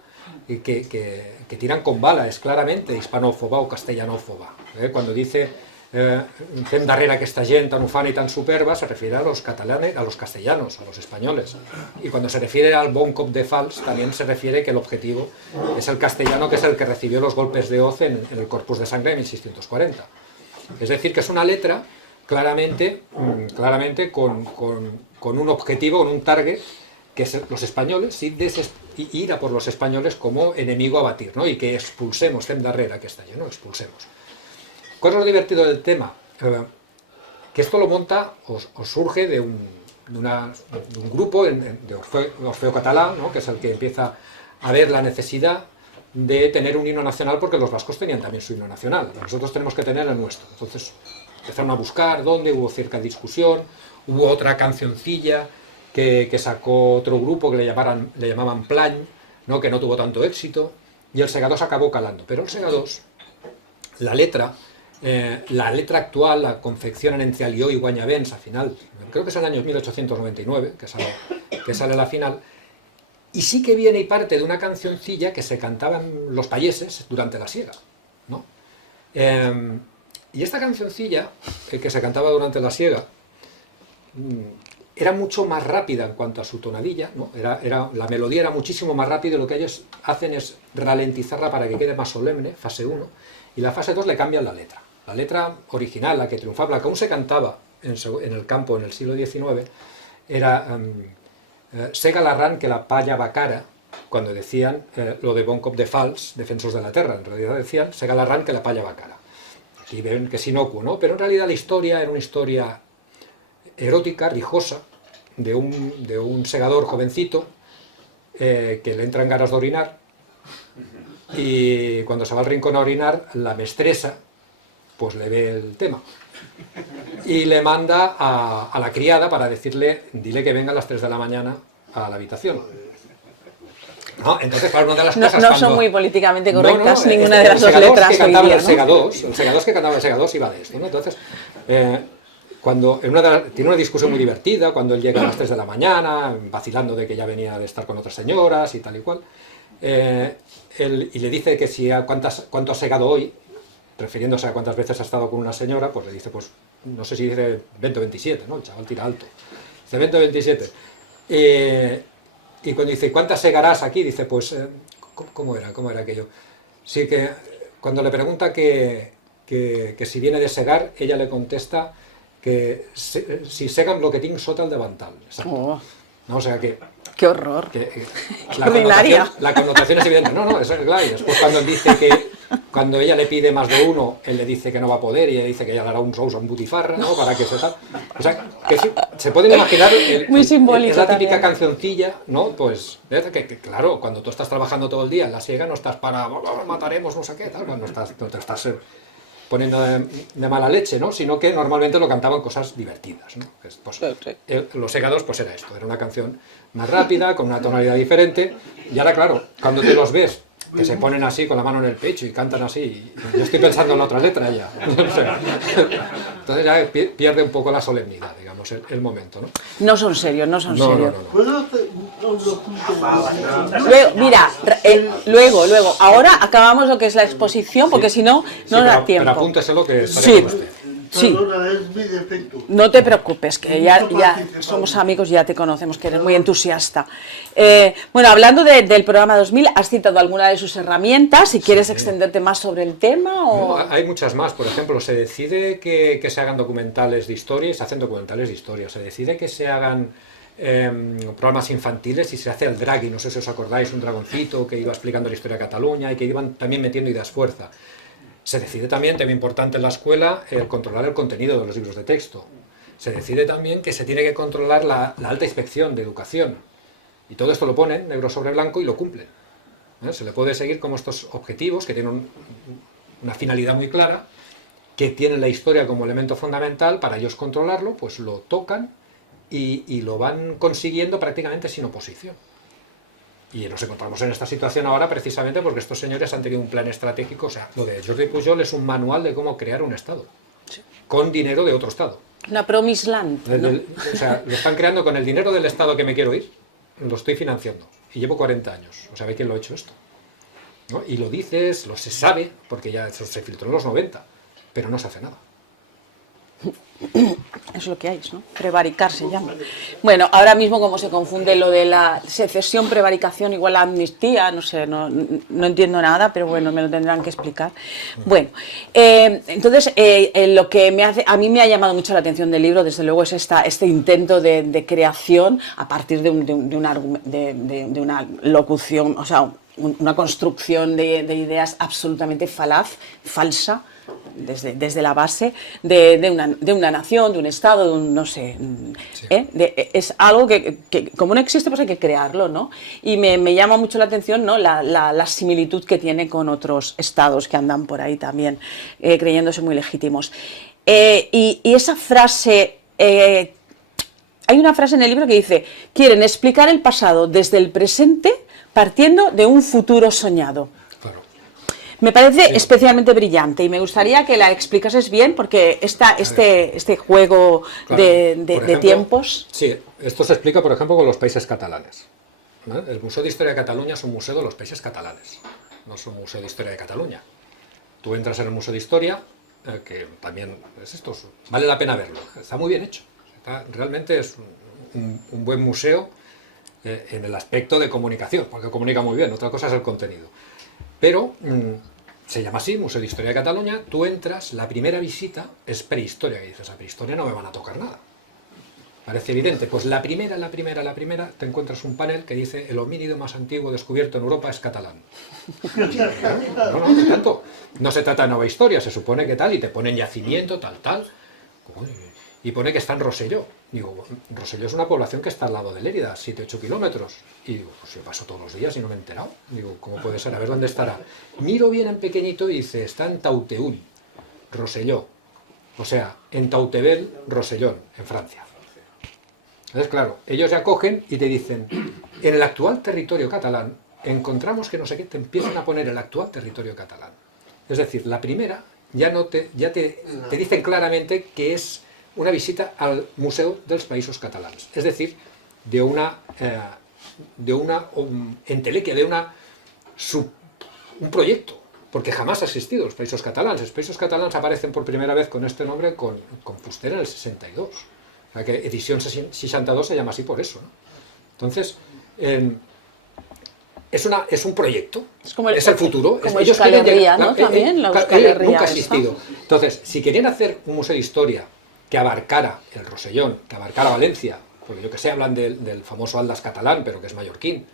que tiran con bala, es claramente hispanófoba o castellanófoba. Cuando dice fem darrere aquesta gent tan ufana y tan superba, se refiere a los catalanes, a los castellanos, a los españoles. Y cuando se refiere al bon cop de fals, también se refiere que el objetivo es el castellano, que es el que recibió los golpes de hoz en el Corpus de Sangre de 1640. Es decir, que es una letra claramente con un objetivo, con un target, que es los españoles, y ir a por los españoles como enemigo a batir, ¿no? Y que expulsemos, fem darrere aquesta gent, ¿no? Expulsemos. ¿Cuál es lo divertido del tema? Que esto lo monta o surge de un grupo de Orfeo Català, ¿no?, que es el que empieza a ver la necesidad de tener un himno nacional, porque los vascos tenían también su himno nacional. Nosotros tenemos que tener el nuestro. Entonces empezaron a buscar dónde, hubo cierta discusión, hubo otra cancioncilla que sacó otro grupo que le llamaban Plany, ¿no?, que no tuvo tanto éxito, y el Segadors acabó calando. Pero el Segadors, la letra actual la confeccionan entre Alió y Guanyabens a final, creo que es el año 1899, que sale la final, y sí que viene y parte de una cancioncilla que se cantaban los payeses durante la siega, ¿no? Y esta cancioncilla, que se cantaba durante la siega, era mucho más rápida en cuanto a su tonadilla, ¿no? La melodía era muchísimo más rápida, y lo que ellos hacen es ralentizarla para que quede más solemne, fase 1, y la fase 2 le cambian la letra. La letra original, la que triunfaba, la que aún se cantaba en el campo en el siglo XIX, era Sega l'arran que la palla va cara, cuando decían lo de Bon cop de fals, defensors de la terra, en realidad decían Sega l'arran que la palla va cara. Aquí ven que es inocuo, ¿no? Pero en realidad la historia era una historia erótica, rijosa, de un segador jovencito que le entran ganas de orinar, y cuando se va al rincón a orinar, la mestresa pues le ve el tema y le manda a la criada para decirle, dile que venga a las 3 de la mañana a la habitación. ¿No? Entonces, claro, una de las cosas... No son muy políticamente correctas ninguna de las dos letras hoy día, ¿no? El segador que cantaba el segador iba de esto, ¿no? Entonces, cuando tiene una discusión muy divertida, cuando él llega a las 3 de la mañana, vacilando de que ya venía de estar con otras señoras y tal y cual, y le dice que si cuánto ha segado hoy, refiriéndose a cuántas veces ha estado con una señora, pues le dice, pues, no sé si dice 20 o 27, ¿no? El chaval tira alto. Dice 20 o 27. Y cuando dice, ¿cuántas segarás aquí? Dice, pues, ¿cómo era aquello? Sí, que cuando le pregunta que si viene de segar, ella le contesta que si sega amb lo que tinc sota el davantal. Exacto. ¿No? O sea que... ¡Qué horror! La connotación es evidente. No, es claro. Y después cuando él dice que cuando ella le pide más de uno, él le dice que no va a poder, y ella dice que ella le hará un sous, un butifarra, ¿no? Para que se tal. O sea, que se pueden imaginar... Muy simbólico. Es la típica cancioncilla, ¿no? Pues, que claro, cuando tú estás trabajando todo el día en la siega, no estás para mataremos, no sé qué, tal, no te estás poniendo de mala leche, ¿no? Sino que normalmente lo cantaban cosas divertidas, ¿no? Pues, los segados, pues era esto, era una canción más rápida, con una tonalidad diferente, y ahora claro, cuando te los ves, que se ponen así con la mano en el pecho y cantan así, y yo estoy pensando en la otra letra ya. Entonces ya pierde un poco la solemnidad, digamos, el momento, ¿no? No son serios, no son serios. No. Luego, mira, luego, ahora acabamos lo que es la exposición, porque si no, no nos da tiempo. Pero apúnteselo que estaré con usted. Sí. Perdona, es mi defecto. No te preocupes, que ya somos amigos, ya te conocemos, que eres muy entusiasta. Bueno, hablando del programa 2000, ¿has citado alguna de sus herramientas? Si quieres extenderte más sobre el tema. O... No, hay muchas más. Por ejemplo, se decide que se hagan documentales de historia y se hacen documentales de historia. Se decide que se hagan programas infantiles y se hace el Draghi, no sé si os acordáis, un dragoncito que iba explicando la historia de Cataluña y que iban también metiendo ideas fuerza. Se decide también, tema importante en la escuela, el controlar el contenido de los libros de texto. Se decide también que se tiene que controlar la alta inspección de educación. Y todo esto lo ponen negro sobre blanco y lo cumplen. Se le puede seguir como estos objetivos que tienen una finalidad muy clara, que tienen la historia como elemento fundamental. Para ellos controlarlo, pues lo tocan y lo van consiguiendo prácticamente sin oposición. Y nos encontramos en esta situación ahora precisamente porque estos señores han tenido un plan estratégico. O sea, lo de Jordi Pujol es un manual de cómo crear un Estado, con dinero de otro Estado. Una promised land, ¿no? O sea, lo están creando con el dinero del Estado que me quiero ir, lo estoy financiando. Y llevo 40 años. ¿O sabe quién lo ha hecho esto? ¿No? Y lo dices, se sabe, porque ya eso se filtró en los 90, pero no se hace nada. Es lo que hay, ¿no? Prevaricar se llama. Bueno, ahora mismo como se confunde lo de la secesión, prevaricación igual a amnistía, no sé, no entiendo nada, pero bueno, me lo tendrán que explicar. Bueno, entonces lo que a mí me ha llamado mucho la atención del libro, desde luego, es este intento de creación a partir de una locución, o sea, una construcción de ideas absolutamente falsa, desde la base de una nación, de un Estado, de un, no sé, sí. Es algo que como no existe, pues hay que crearlo, ¿no? Y me llama mucho la atención, ¿no? la similitud que tiene con otros estados que andan por ahí también creyéndose muy legítimos. Y esa frase, hay una frase en el libro que dice: quieren explicar el pasado desde el presente partiendo de un futuro soñado. Me parece especialmente brillante y me gustaría que la explicases bien, porque este juego de tiempos... Sí, esto se explica, por ejemplo, con los países catalanes. ¿No? El Museo de Historia de Cataluña es un museo de los países catalanes, no es un museo de historia de Cataluña. Tú entras en el Museo de Historia, que también es esto, vale la pena verlo, está muy bien hecho. Realmente es un buen museo en el aspecto de comunicación, porque comunica muy bien, otra cosa es el contenido. Pero se llama así, Museo de Historia de Cataluña, tú entras, la primera visita es prehistoria, que dices, a prehistoria no me van a tocar nada. Parece evidente, pues la primera, te encuentras un panel que dice el homínido más antiguo descubierto en Europa es catalán. No tanto. No se trata de nueva historia, se supone que tal, y te ponen yacimiento, tal. Y pone que está en Rosselló. Digo, Rosselló es una población que está al lado de Lérida, 7-8 kilómetros. Y digo, pues yo paso todos los días y no me he enterado. Digo, ¿cómo puede ser? A ver dónde estará. Miro bien en pequeñito y dice, está en Tauteúl, Rosselló. O sea, en Tautevel, Rossellón, en Francia. Entonces, claro, ellos ya cogen y te dicen, en el actual territorio catalán, encontramos que no sé qué, te empiezan a poner el actual territorio catalán. Es decir, la primera ya te dicen claramente que es una visita al Museu dels Països Catalans. Es decir, de una entelequia, un proyecto, porque jamás ha existido los Països Catalans. Los Països Catalans aparecen por primera vez con este nombre con Fuster en el 62. O sea que edición 62 se llama así por eso, ¿no? Entonces, es un proyecto, es el futuro. Como Euskal Herria, ¿no? También la Euskal Herria nunca ha existido. Entonces, si querían hacer un museo de historia que abarcara el Rosellón, que abarcara Valencia, porque yo que sé, hablan del famoso Aldas catalán, pero que es mallorquín,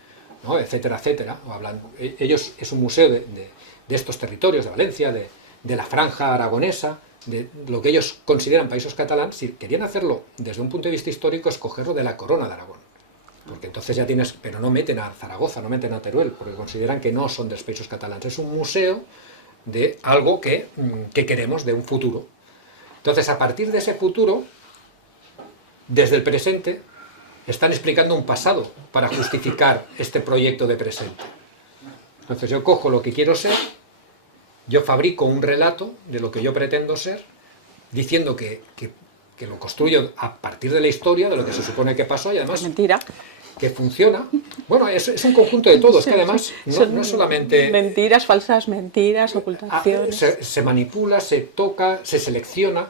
¿no? Etcétera, o hablan, ellos es un museo de estos territorios, de Valencia, de la franja aragonesa, de lo que ellos consideran países catalans. Si querían hacerlo desde un punto de vista histórico, escogerlo de la corona de Aragón. Porque entonces ya tienes, pero no meten a Zaragoza, no meten a Teruel, porque consideran que no son de los países catalans. Es un museo de algo que queremos, de un futuro. Entonces, a partir de ese futuro, desde el presente, están explicando un pasado para justificar este proyecto de presente. Entonces yo cojo lo que quiero ser, yo fabrico un relato de lo que yo pretendo ser, diciendo que lo construyo a partir de la historia, de lo que se supone que pasó, y además mentira, que funciona. Bueno, es un conjunto de todo, es que además no es solamente... Mentiras, falsas mentiras, ocultaciones... Se manipula, se toca, se selecciona.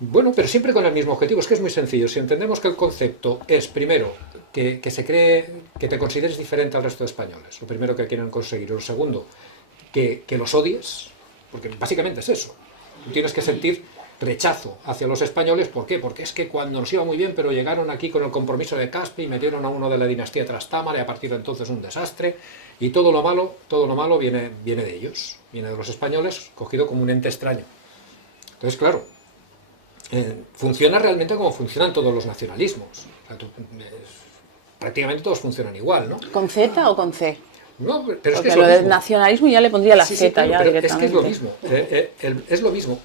Bueno, pero siempre con el mismo objetivo. Es que es muy sencillo. Si entendemos que el concepto es, primero, que se cree, que te consideres diferente al resto de españoles, lo primero que quieren conseguir. Lo segundo, que los odies, porque básicamente es eso. Tú tienes que sentir rechazo hacia los españoles. ¿Por qué? Porque es que cuando nos iba muy bien, pero llegaron aquí con el compromiso de Caspe y metieron a uno de la dinastía Trastámara, y a partir de entonces un desastre, y todo lo malo viene de ellos, viene de los españoles, cogido como un ente extraño. Entonces, claro, funciona realmente como funcionan todos los nacionalismos. O sea, prácticamente todos funcionan igual, ¿no? ¿Con Z o con C? No, pero es porque que es lo lo del mismo. nacionalismo ya le pondría la Z Claro, ya pero directamente. es que es lo mismo, es lo mismo.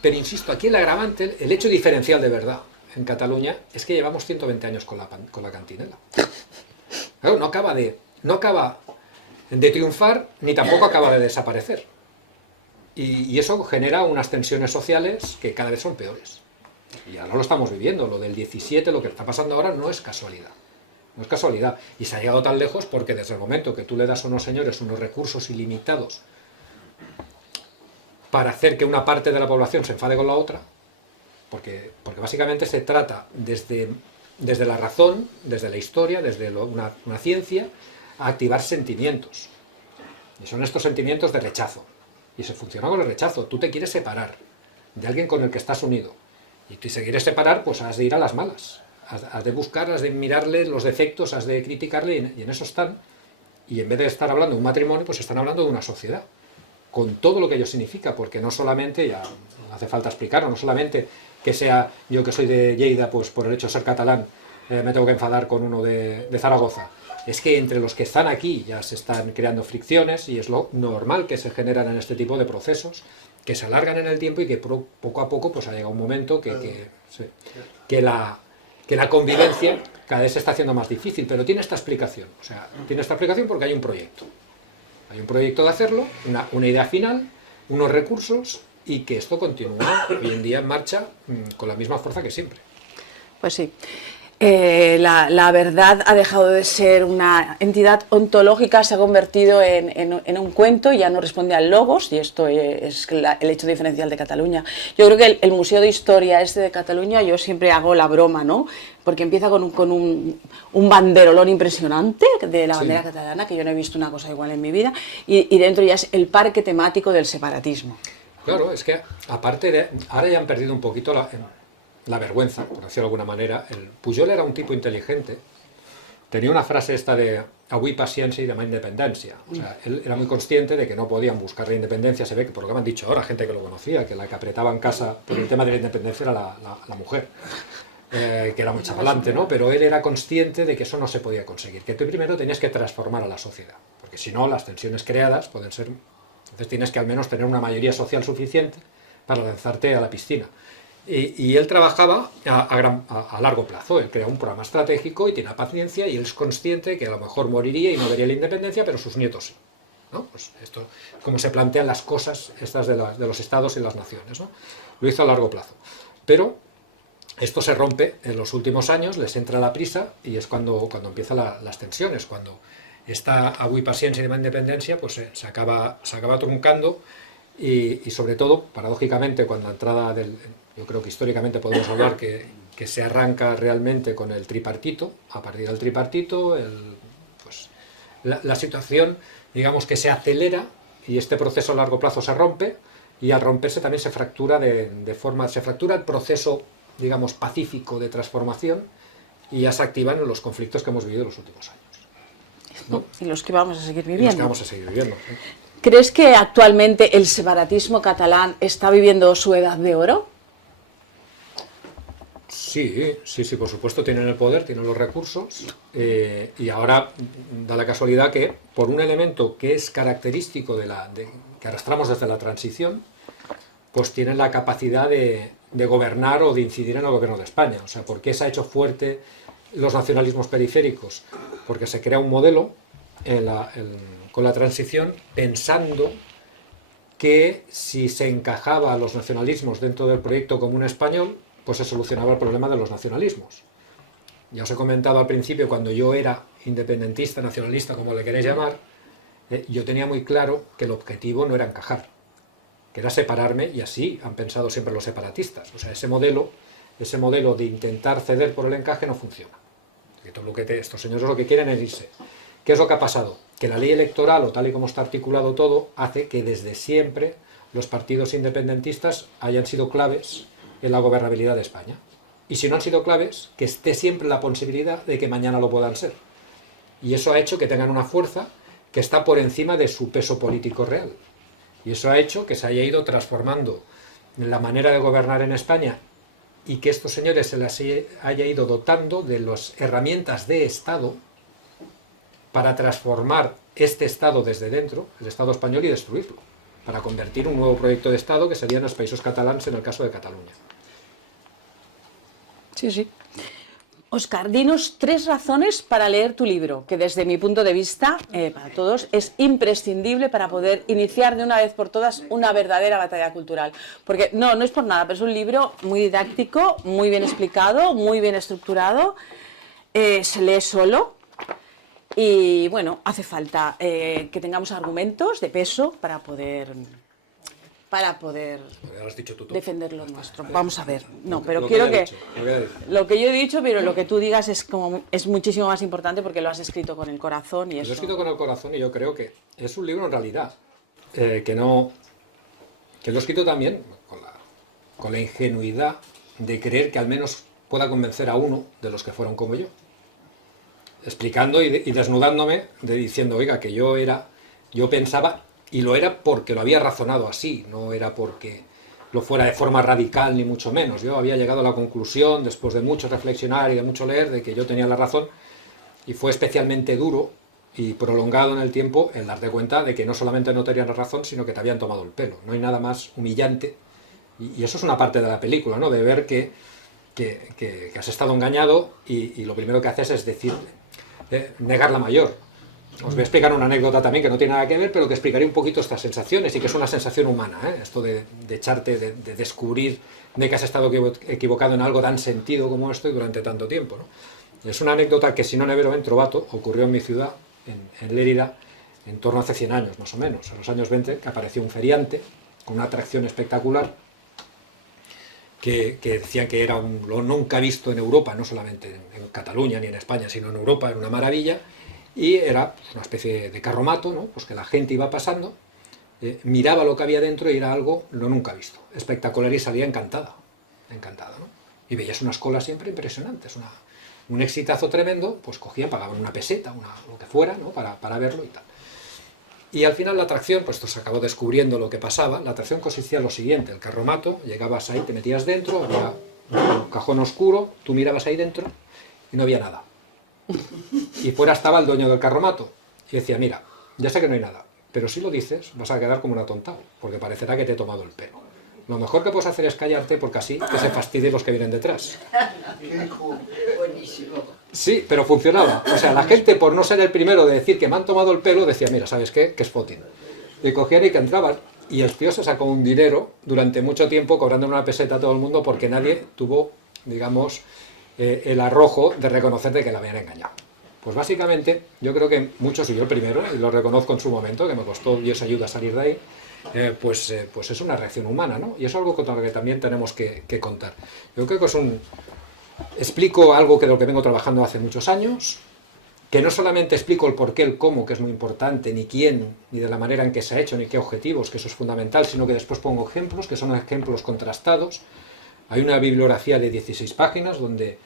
Pero insisto, aquí el agravante, el hecho diferencial de verdad en Cataluña es que llevamos 120 años con la cantinela. Claro, no acaba de triunfar, ni tampoco acaba de desaparecer. Y eso genera unas tensiones sociales que cada vez son peores. Y ahora lo estamos viviendo, lo del 17, lo que está pasando ahora no es casualidad. No es casualidad. Y se ha llegado tan lejos porque desde el momento que tú le das a unos señores unos recursos ilimitados para hacer que una parte de la población se enfade con la otra, porque básicamente se trata desde la razón, desde la historia, desde una ciencia, a activar sentimientos. Y son estos sentimientos de rechazo. Y se funciona con el rechazo. Tú te quieres separar de alguien con el que estás unido. Y si te quieres separar, pues has de ir a las malas. Has de buscar, has de mirarle los defectos, has de criticarle, y en eso están. Y en vez de estar hablando de un matrimonio, pues están hablando de una sociedad. Con todo lo que ello significa, porque no solamente, ya no hace falta explicarlo, no solamente que sea yo que soy de Lleida, pues por el hecho de ser catalán, me tengo que enfadar con uno de Zaragoza. Es que entre los que están aquí ya se están creando fricciones, y es lo normal que se generan en este tipo de procesos, que se alargan en el tiempo y que poco a poco pues ha llegado un momento que la convivencia cada vez se está haciendo más difícil, pero tiene esta explicación. O sea, tiene esta explicación porque hay un proyecto. Hay un proyecto de hacerlo, una idea final, unos recursos, y que esto continúa hoy en día en marcha con la misma fuerza que siempre. Pues sí. La verdad ha dejado de ser una entidad ontológica, se ha convertido en un cuento, ya no responde al logos, y esto es el hecho diferencial de Cataluña. Yo creo que el Museo de Historia de Cataluña, yo siempre hago la broma, ¿no? Porque empieza con un banderolón impresionante de la bandera catalana, que yo no he visto una cosa igual en mi vida, y dentro ya es el parque temático del separatismo. Claro, es que aparte de... Ahora ya han perdido un poquito la vergüenza, por decirlo de alguna manera. El Pujol era un tipo inteligente. Tenía una frase esta de avui paciència y demà independència. O sea, él era muy consciente de que no podían buscar la independencia. Se ve que, por lo que me han dicho ahora, gente que lo conocía, que la que apretaba en casa por el tema de la independencia era la mujer, que era muy chavalante, ¿no? Pero él era consciente de que eso no se podía conseguir, que tú primero tenías que transformar a la sociedad, porque si no, las tensiones creadas pueden ser... Entonces tienes que al menos tener una mayoría social suficiente para lanzarte a la piscina. Y él trabajaba a largo plazo, él crea un programa estratégico y tiene paciencia, y él es consciente que a lo mejor moriría y no vería la independencia, pero sus nietos sí, ¿no? Pues esto es como se plantean las cosas estas de los estados y las naciones, ¿no? Lo hizo a largo plazo. Pero esto se rompe en los últimos años, les entra la prisa, y es cuando empiezan las tensiones, cuando esta avui paciència y demà independencia pues se acaba truncando, y sobre todo, paradójicamente, cuando la entrada yo creo que históricamente podemos hablar que se arranca realmente con el tripartito. A partir del tripartito, pues, la situación, digamos que se acelera, y este proceso a largo plazo se rompe, y al romperse también se fractura se fractura el proceso, digamos, pacífico de transformación, y ya se activan los conflictos que hemos vivido en los últimos años, ¿no? Y los que vamos a seguir viviendo. Y los que vamos a seguir viviendo, ¿sí? ¿Crees que actualmente el separatismo catalán está viviendo su edad de oro? Sí, por supuesto, tienen el poder, tienen los recursos, y ahora da la casualidad que por un elemento que es característico que arrastramos desde la transición, pues tienen la capacidad de gobernar o de incidir en el gobierno de España. O sea, ¿por qué se ha hecho fuerte los nacionalismos periféricos? Porque se crea un modelo con la transición, pensando que si se encajaba a los nacionalismos dentro del proyecto común español, pues se solucionaba el problema de los nacionalismos. Ya os he comentado al principio, cuando yo era independentista, nacionalista, como le queréis llamar, yo tenía muy claro que el objetivo no era encajar, que era separarme, y así han pensado siempre los separatistas. O sea, ese modelo de intentar ceder por el encaje no funciona. Estos señores lo que quieren es irse. ¿Qué es lo que ha pasado? Que la ley electoral, o tal y como está articulado todo, hace que desde siempre los partidos independentistas hayan sido claves en la gobernabilidad de España. Y si no han sido claves, que esté siempre la posibilidad de que mañana lo puedan ser. Y eso ha hecho que tengan una fuerza que está por encima de su peso político real. Y eso ha hecho que se haya ido transformando la manera de gobernar en España, y que estos señores se las haya ido dotando de las herramientas de Estado para transformar este Estado desde dentro, el Estado español, y destruirlo, para convertir un nuevo proyecto de Estado que serían los països catalans en el caso de Cataluña. Sí. Óscar, dinos 3 razones para leer tu libro, que desde mi punto de vista, para todos, es imprescindible para poder iniciar de una vez por todas una verdadera batalla cultural. Porque no es por nada, pero es un libro muy didáctico, muy bien explicado, muy bien estructurado, se lee solo, y bueno, hace falta que tengamos argumentos de peso para poder defender lo nuestro. Vamos a ver. No, pero quiero que lo que yo he dicho, pero lo que tú digas es muchísimo más importante, porque lo has escrito con el corazón, y eso. Lo he escrito con el corazón, y yo creo que es un libro en realidad que lo he escrito también con la ingenuidad de creer que al menos pueda convencer a uno de los que fueron como yo, explicando y desnudándome, diciendo, oiga, que yo pensaba, y lo era porque lo había razonado así, no era porque lo fuera de forma radical, ni mucho menos. Yo había llegado a la conclusión, después de mucho reflexionar y de mucho leer, de que yo tenía la razón, y fue especialmente duro y prolongado en el tiempo el darte cuenta de que no solamente no tenían la razón, sino que te habían tomado el pelo. No hay nada más humillante, y eso es una parte de la película, ¿no? De ver que has estado engañado, y lo primero que haces es negar la mayor. Os voy a explicar una anécdota también que no tiene nada que ver, pero que explicaré un poquito estas sensaciones y que es una sensación humana, ¿eh? Esto de echarte, de descubrir de que has estado equivocado en algo tan sentido como esto y durante tanto tiempo, ¿no? Es una anécdota que, si non è vero, ben trovato, ocurrió en mi ciudad, en Lérida, en torno a hace 100 años, más o menos, en los años 20, que apareció un feriante con una atracción espectacular que decían que era lo nunca visto en Europa, no solamente en Cataluña ni en España, sino en Europa, era una maravilla, y era una especie de carromato, ¿no? Pues que la gente iba pasando, miraba lo que había dentro y era algo lo nunca visto, espectacular, y salía encantada, ¿no? Y veías unas colas siempre impresionantes, un exitazo tremendo, pues cogían, pagaban una peseta, lo que fuera, ¿no? para verlo y tal. Y al final la atracción, pues se acabó descubriendo lo que pasaba. La atracción consistía en lo siguiente: el carromato, llegabas ahí, te metías dentro, había un cajón oscuro, tú mirabas ahí dentro y no había nada. Y fuera estaba el dueño del carromato y decía: mira, ya sé que no hay nada, pero si lo dices vas a quedar como un atontado, porque parecerá que te he tomado el pelo. Lo mejor que puedes hacer es callarte, porque así que se fastidien los que vienen detrás. Buenísimo. Sí, pero funcionaba. O sea, la gente, por no ser el primero de decir que me han tomado el pelo, decía: mira, ¿sabes qué? Que es fotin. Y cogían y que entraban. Y el tío se sacó un dinero durante mucho tiempo cobrando una peseta a todo el mundo, porque nadie tuvo, digamos, el arrojo de reconocer de que la habían engañado. Pues básicamente, yo creo que muchos, y yo el primero, y lo reconozco en su momento, que me costó Dios ayuda a salir de ahí, pues es una reacción humana, ¿no? Y es algo con lo que también tenemos que contar. Yo creo que explico algo de lo que vengo trabajando hace muchos años, que no solamente explico el por qué, el cómo, que es muy importante, ni quién, ni de la manera en que se ha hecho, ni qué objetivos, que eso es fundamental, sino que después pongo ejemplos, que son ejemplos contrastados. Hay una bibliografía de 16 páginas donde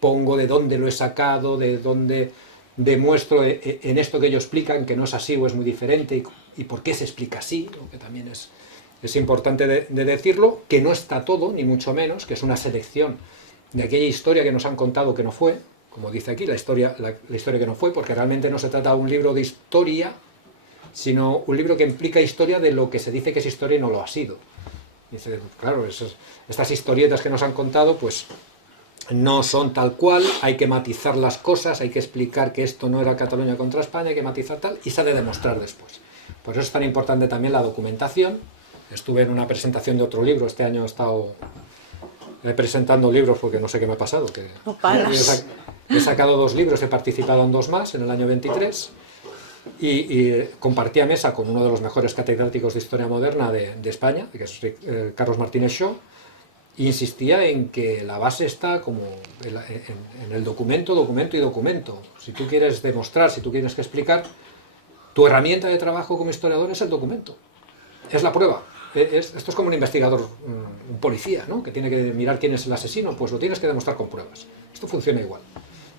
pongo de dónde lo he sacado, de dónde demuestro en esto que ellos explican que no es así o es muy diferente, y por qué se explica así, ¿no? Que también es importante de decirlo, que no está todo, ni mucho menos, que es una selección de aquella historia que nos han contado que no fue, como dice aquí, la historia que no fue, porque realmente no se trata de un libro de historia, sino un libro que implica historia de lo que se dice que es historia y no lo ha sido. Dice, claro, estas historietas que nos han contado, pues no son tal cual, hay que matizar las cosas, hay que explicar que esto no era Cataluña contra España, hay que matizar tal, y se ha de demostrar después. Por eso es tan importante también la documentación. Estuve en una presentación de otro libro, este año he estado presentando libros porque no sé qué me ha pasado. No paras. He sacado 2 libros, he participado en 2 más en el año 23, y compartí a mesa con uno de los mejores catedráticos de historia moderna de España, que es Carlos Martínez Shaw, e insistía en que la base está como en el documento y documento. Si tú quieres demostrar, si tú quieres que explicar, tu herramienta de trabajo como historiador es el documento, es la prueba. Esto es como un investigador, un policía, ¿no? Que tiene que mirar quién es el asesino, pues lo tienes que demostrar con pruebas. Esto funciona igual.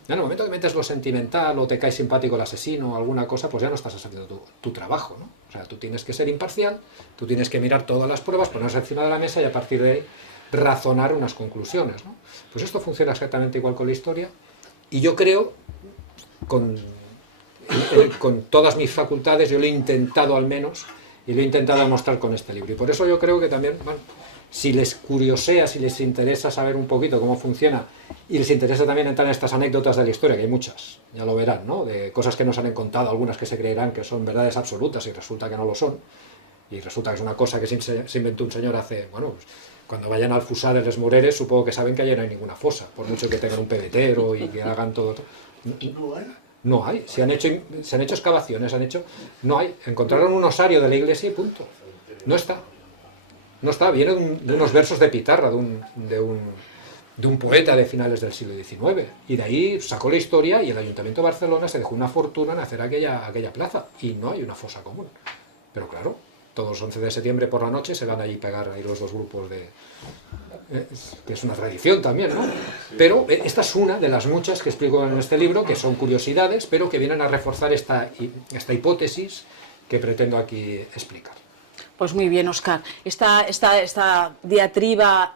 En el momento que metes lo sentimental o te cae simpático el asesino o alguna cosa, pues ya no estás haciendo tu trabajo, ¿no? O sea, tú tienes que ser imparcial, tú tienes que mirar todas las pruebas, ponerse encima de la mesa y a partir de ahí razonar unas conclusiones, ¿no? Pues esto funciona exactamente igual con la historia, y yo creo, con todas mis facultades, yo lo he intentado al menos, y lo he intentado demostrar con este libro. Y por eso yo creo que también, bueno, si les curiosea, si les interesa saber un poquito cómo funciona, y les interesa también entrar en estas anécdotas de la historia, que hay muchas, ya lo verán, ¿no? De cosas que nos han contado, algunas que se creerán que son verdades absolutas y resulta que no lo son, y resulta que es una cosa que se inventó un señor hace, bueno, pues, cuando vayan al Fusar en Les Moreres, supongo que saben que allí no hay ninguna fosa, por mucho que tengan un pebetero y que hagan todo. No hay, se han hecho excavaciones, no hay, encontraron un osario de la iglesia y punto, no está, viene de unos versos de Pitarra, de un poeta de finales del siglo XIX, y de ahí sacó la historia, y el Ayuntamiento de Barcelona se dejó una fortuna en hacer aquella plaza, y no hay una fosa común. Pero claro, todos los 11 de septiembre por la noche se van allí a pegar ahí los 2 grupos que es una tradición también, ¿no? Pero esta es una de las muchas que explico en este libro, que son curiosidades, pero que vienen a reforzar esta hipótesis que pretendo aquí explicar. Pues muy bien, Óscar. Esta diatriba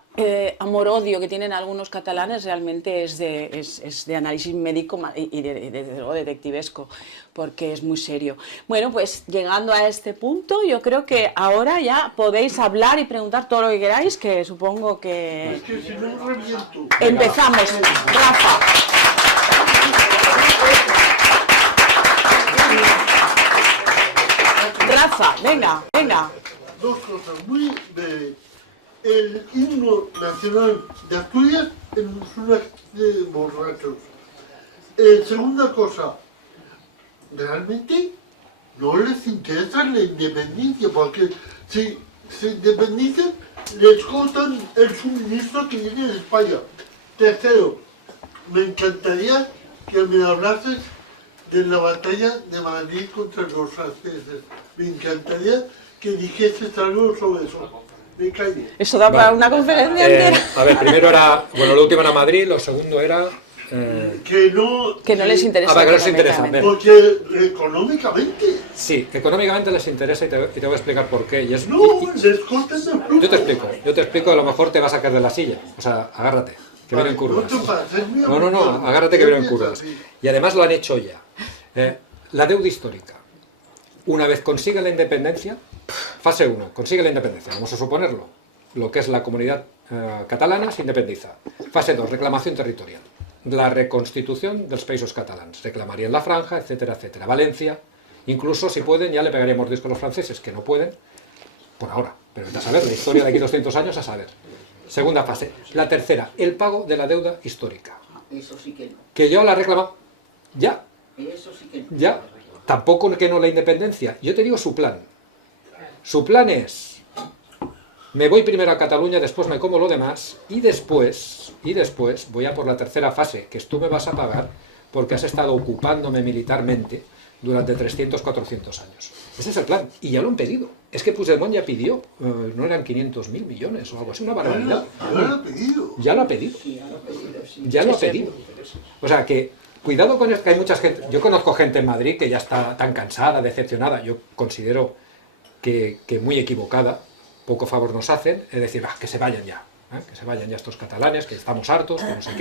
amor-odio que tienen algunos catalanes realmente es de análisis médico y de detectivesco, porque es muy serio. Bueno, pues llegando a este punto, yo creo que ahora ya podéis hablar y preguntar todo lo que queráis, que supongo que... Es que si no reviento. Empezamos. Rafa. Rafa, venga, venga. Dos cosas muy de el himno nacional de Asturias es una de borrachos. Segunda cosa, realmente no les interesa la independencia, porque si se independizan les cortan el suministro que viene de España. Tercero, me encantaría que me hablases de la batalla de Madrid contra los franceses. Me encantaría que dijeses algo sobre eso. Me callo. Eso da para una conferencia entera. A ver, primero era, bueno, lo último era Madrid, lo segundo era... Que no les interesa. que no les interesa. Porque económicamente. Sí, económicamente les interesa y te voy a explicar por qué. Y es, No, les cortan el flujo. yo te explico, a lo mejor te vas a caer de la silla. O sea, agárrate, que vienen curvas. No, agárrate que vienen curvas. Y además lo han hecho ya. La deuda histórica. Una vez consigue la independencia, fase 1, consigue la independencia, vamos a suponerlo. Lo que es la comunidad catalana se independiza. Fase 2, reclamación territorial. La reconstitución dels països catalans. Reclamarían la franja, etcétera, etcétera. Valencia, incluso si pueden, ya le pegarían mordisco a los franceses, que no pueden, por ahora. Pero a saber, la historia de aquí 200 años, a saber. Segunda fase. La tercera, el pago de la deuda histórica. Eso sí que no. Que yo la reclama, ya, Eso sí que no. ya. Tampoco que no la independencia. Yo te digo su plan. Su plan es... Me voy primero a Cataluña, después me como lo demás y después voy a por la tercera fase, que tú me vas a pagar porque has estado ocupándome militarmente durante 300, 400 años. Ese es el plan. Y ya lo han pedido. Es que Puigdemont ya pidió, no eran 500.000 millones o algo así, una barbaridad. Ya lo ha pedido. Ya lo ha pedido. Sí, ya lo he pedido, sí. Ya lo ha pedido. O sea que, cuidado con esto, que hay mucha gente... Yo conozco gente en Madrid que ya está tan cansada, decepcionada. Yo considero que muy equivocada. Poco favor nos hacen, es decir, que se vayan ya, que se vayan ya estos catalanes, que estamos hartos, que no sé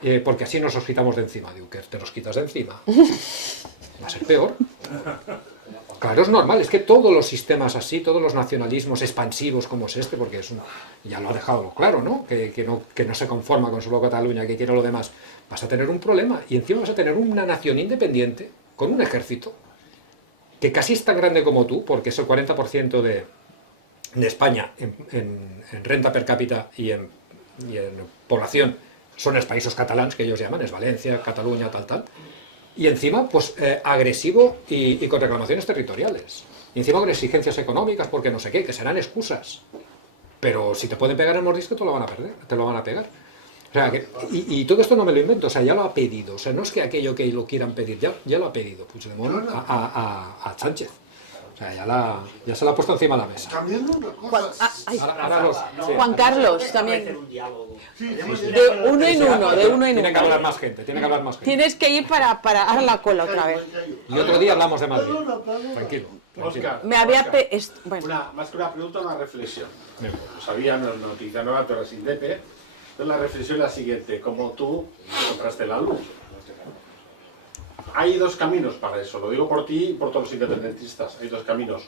qué, porque así nos los quitamos de encima. Digo, que te los quitas de encima. Va a ser peor. Claro, es normal, es que todos los sistemas así, todos los nacionalismos expansivos como es este, porque es ya lo ha dejado claro, ¿no? Que no se conforma con solo Cataluña, que quiere lo demás, vas a tener un problema, y encima vas a tener una nación independiente, con un ejército, que casi es tan grande como tú, porque es el 40% de España en renta per cápita y en población son los paísos catalans, que ellos llaman, es Valencia, Cataluña, tal, y encima, pues, agresivo y con reclamaciones territoriales, y encima con exigencias económicas, porque no sé qué, que serán excusas, pero si te pueden pegar el mordisco te lo van a pegar. O sea, y todo esto no me lo invento, o sea, ya lo ha pedido, o sea, no es que aquello que lo quieran pedir, ya lo ha pedido Puigdemont a Sánchez. O sea, ya se la ha puesto encima de la mesa. Cambiando una cosa. Juan Carlos, también. Sí, De uno en uno. Tiene que hablar más gente, Tienes que ir para dar la cola otra vez. Y otro día hablamos de Madrid. Tranquilo. Oscar, Me había... Oscar, Bueno, más que una pregunta, una reflexión. Lo sabía, no es noticia nueva, tú eres indepe. Entonces la reflexión es la siguiente, como tú encontraste la luz. Hay dos caminos para eso, lo digo por ti y por todos los independentistas. Hay dos caminos.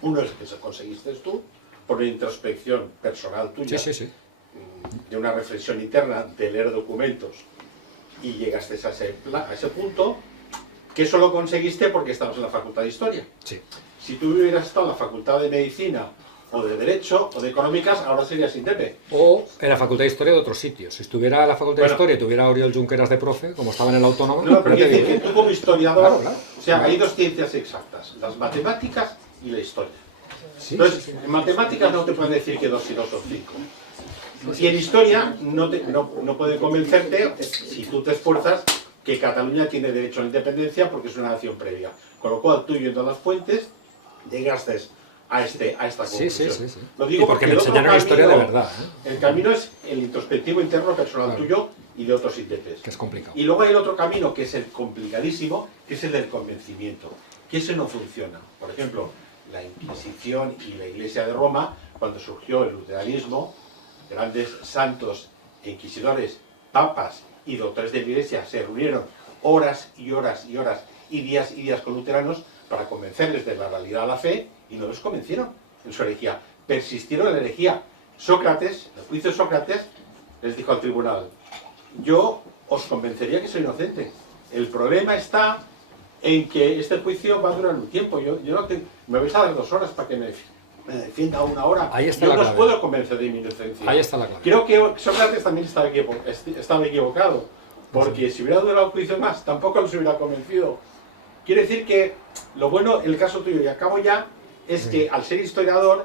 Uno es que conseguiste tú, por una introspección personal tuya, Sí. de una reflexión interna, de leer documentos, y llegaste a ese punto, que eso lo conseguiste porque estabas en la Facultad de Historia. Sí. Si tú hubieras estado en la Facultad de Medicina, o de Derecho, o de Económicas, ahora serías indepe. O en la Facultad de Historia de otros sitios. Si estuviera en la Facultad de Historia y tuviera a Oriol Junqueras de profe, como estaba en el Autónomo... No, pero quiero decir que tú como historiador, Claro. o sea, hay dos ciencias exactas, las matemáticas y la historia. Sí, Entonces, sí. en matemáticas no te pueden decir que 2 y 2 son 5. Y en historia no puede convencerte, si tú te esfuerzas, que Cataluña tiene derecho a la independencia porque es una nación previa. Con lo cual, tú yendo a las fuentes, llegaste a esta conclusión. Sí. Lo digo Y porque me el otro enseñaron historia de camino- verdad, El camino es el introspectivo interno personal Claro. tuyo y de otros indepes. que es complicado. Y luego hay el otro camino, que es el complicadísimo, que es el del convencimiento, que ese no funciona. Por ejemplo, la Inquisición y la Iglesia de Roma, cuando surgió el luteranismo, grandes santos e inquisidores, papas y doctores de la Iglesia se reunieron horas y horas y horas y días con luteranos para convencerles de la realidad de la fe, y no los convencieron en su herejía. Persistieron en la herejía. Sócrates, en el juicio de Sócrates, les dijo al tribunal: yo os convencería que soy inocente. El problema está en que este juicio va a durar un tiempo. Yo no tengo, me vais a dar 2 horas para que me defienda 1 hora. Ahí está yo la no os clave. puedo convencer de mi inocencia. Ahí está la clave. Creo que Sócrates también estaba equivocado, porque si hubiera durado un juicio más, tampoco los hubiera convencido. Quiere decir que lo bueno, el caso tuyo, y acabo ya, es que al ser historiador,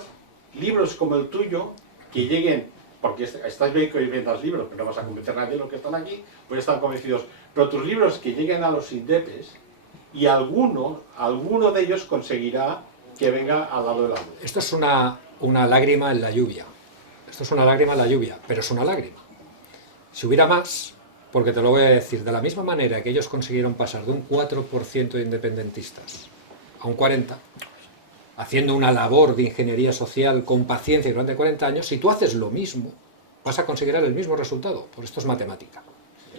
libros como el tuyo, que lleguen, porque estáis bien que hoy vendas libros, pero no vas a convencer a nadie de los que están aquí, pues están convencidos, pero tus libros que lleguen a los indepes, y alguno de ellos conseguirá que venga al lado de la luz. Esto es una lágrima en la lluvia. Esto es una lágrima en la lluvia, pero es una lágrima. Si hubiera más, porque te lo voy a decir, de la misma manera que ellos consiguieron pasar de un 4% de independentistas a un 40%, haciendo una labor de ingeniería social con paciencia durante 40 años, si tú haces lo mismo, vas a conseguir el mismo resultado. Por esto es matemática.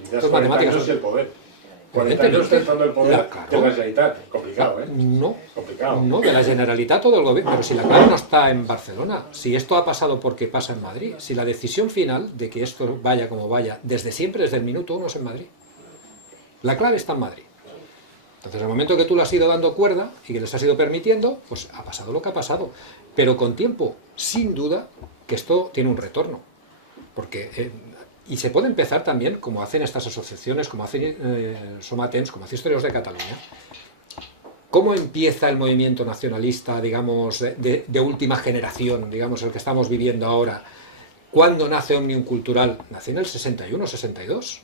Esto es matemática. Eso es el poder. 40 años ostentando el poder de la Generalitat. Complicado, ¿eh? No, complicado. No, de la Generalitat o del gobierno. Pero si la clave no está en Barcelona, si esto ha pasado porque pasa en Madrid, si la decisión final de que esto vaya como vaya, desde siempre, desde el minuto 1, es en Madrid. La clave está en Madrid. Entonces, al momento que tú le has ido dando cuerda y que les has ido permitiendo, pues ha pasado lo que ha pasado. Pero con tiempo, sin duda, que esto tiene un retorno. Porque... y se puede empezar también, como hacen estas asociaciones, como hace Somatens, como hace Historiadores de Cataluña. ¿Cómo empieza el movimiento nacionalista, digamos, de última generación, digamos, el que estamos viviendo ahora? ¿Cuándo nace Òmnium Cultural? Nace en el 61, 62.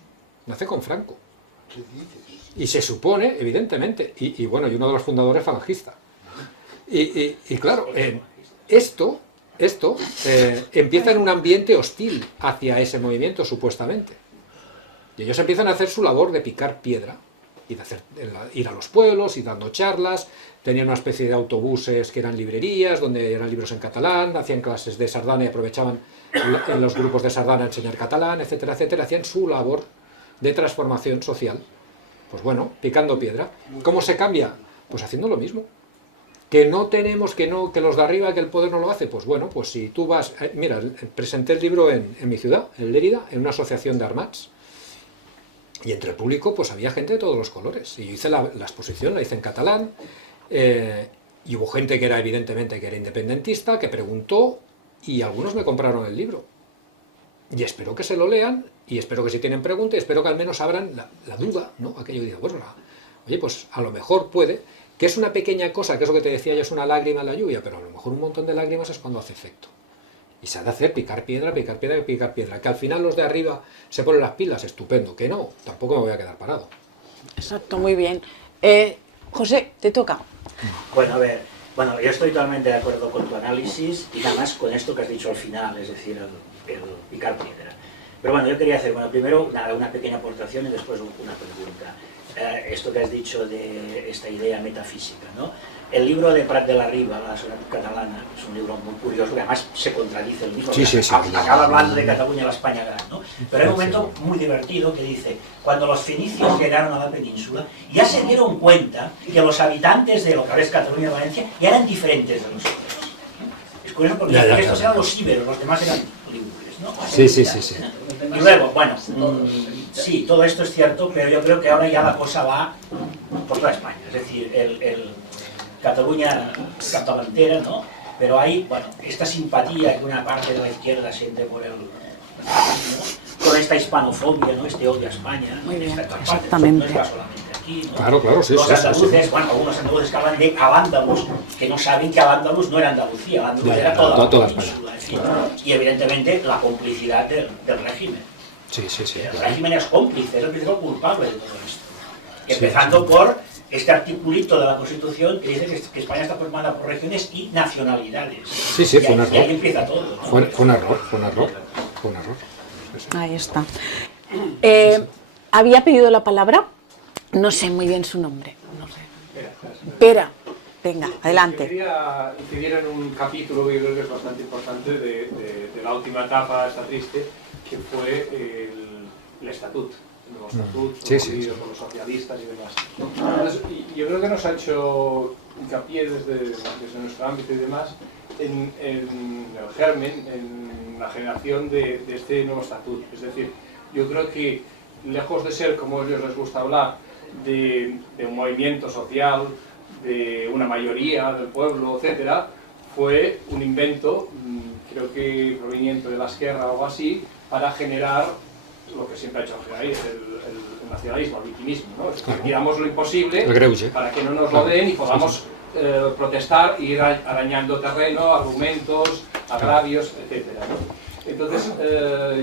Nace con Franco. Y se supone, evidentemente, y bueno, y uno de los fundadores falangista. Y claro, esto empieza en un ambiente hostil hacia ese movimiento, supuestamente. Y ellos empiezan a hacer su labor de picar piedra, y de ir a los pueblos, y dando charlas, tenían una especie de autobuses que eran librerías, donde eran libros en catalán, hacían clases de sardana y aprovechaban en los grupos de sardana a enseñar catalán, etcétera, etcétera, hacían su labor de transformación social. Pues bueno, picando piedra. ¿Cómo se cambia? Pues haciendo lo mismo. Que no tenemos, que los de arriba, que el poder no lo hace. Pues bueno, pues si tú vas... mira, presenté el libro en mi ciudad, en Lérida, en una asociación de armats, y entre el público pues había gente de todos los colores. Y yo hice la exposición, la hice en catalán, y hubo gente que era evidentemente que era independentista, que preguntó, y algunos me compraron el libro. Y espero que se lo lean, y espero que si tienen preguntas, espero que al menos abran la duda, ¿no? Aquello digo, bueno, oye, pues a lo mejor puede... que es una pequeña cosa, que es lo que te decía yo, es una lágrima en la lluvia, pero a lo mejor un montón de lágrimas es cuando hace efecto. Y se ha de hacer picar piedra, picar piedra, picar piedra. Que al final los de arriba se ponen las pilas, estupendo. Que no, tampoco me voy a quedar parado. Exacto, muy bien. José, te toca. Bueno, a ver, yo estoy totalmente de acuerdo con tu análisis y nada más con esto que has dicho al final, es decir, el picar piedra. Pero bueno, yo quería hacer, primero una pequeña aportación y después una pregunta. Esto que has dicho de esta idea metafísica, ¿no? El libro de Prat de la Riba, La Sociedad Catalana, es un libro muy curioso, que además se contradice el mismo, acaba hablando de Cataluña, la España gran, ¿no? Pero hay un momento muy divertido que dice, cuando los fenicios llegaron a la península, ya se dieron cuenta que los habitantes de lo que ahora es Cataluña y Valencia ya eran diferentes de nosotros. Es curioso porque estos eran los íberos, los demás eran ligures, ¿no? Sí. Y luego, bueno, sí, todo esto es cierto, pero yo creo que ahora ya la cosa va por toda España. Es decir, Cataluña catalantera, ¿no? Pero hay, bueno, esta simpatía que una parte de la izquierda siente por el... ¿no? Con esta hispanofobia, ¿no? Este odio a España. Muy bien, exactamente. No está solamente aquí, ¿no? Claro, sí. Los andaluces, bueno, algunos andaluces que hablan de Al-Ándalus, que no saben que Al-Ándalus no era Andalucía, Al-Ándalus era toda la península, en fin. Y evidentemente la complicidad del régimen. Sí. El régimen es cómplice, es el principal culpable de todo esto. Empezando por este articulito de la Constitución que dice que España está formada por regiones y nacionalidades. Sí, fue un error. Y ahí empieza todo, ¿no? Fue un error. Sí. Ahí está. Había pedido la palabra, no sé muy bien su nombre. No sé. Pera. Venga, adelante. Yo quería incidir en un capítulo que yo creo que es bastante importante de la última etapa, esta triste, que fue el estatut. El nuevo estatut, promovido por los socialistas y demás. Entonces, yo creo que nos ha hecho hincapié desde nuestro ámbito y demás en el germen, en la generación de este nuevo estatut. Es decir, yo creo que lejos de ser, como a ellos les gusta hablar, de un movimiento social, de una mayoría del pueblo, etc., fue un invento, creo que proveniente de la izquierda o algo así, para generar lo que siempre ha hecho el nacionalismo, el victimismo, ¿no? Es decir, digamos lo imposible para que no nos lo den y podamos protestar e ir arañando terreno, argumentos, agravios, etc., ¿no? Entonces,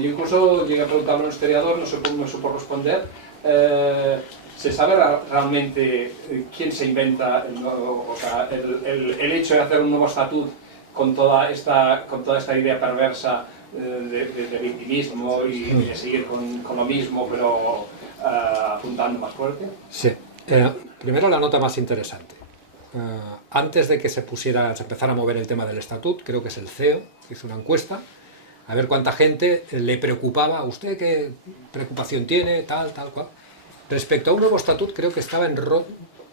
yo incluso llegué a preguntarle a un historiador, no me supo responder. ¿Se sabe realmente quién se inventa el hecho de hacer un nuevo estatuto con toda esta idea perversa de victimismo y de seguir con lo mismo, pero apuntando más fuerte? Sí. Primero la nota más interesante. Antes de que se empezara a mover el tema del estatuto, creo que es el CEO, hizo una encuesta, a ver cuánta gente le preocupaba, ¿usted qué preocupación tiene? Tal, cual. Respecto a un nuevo estatuto, creo que estaba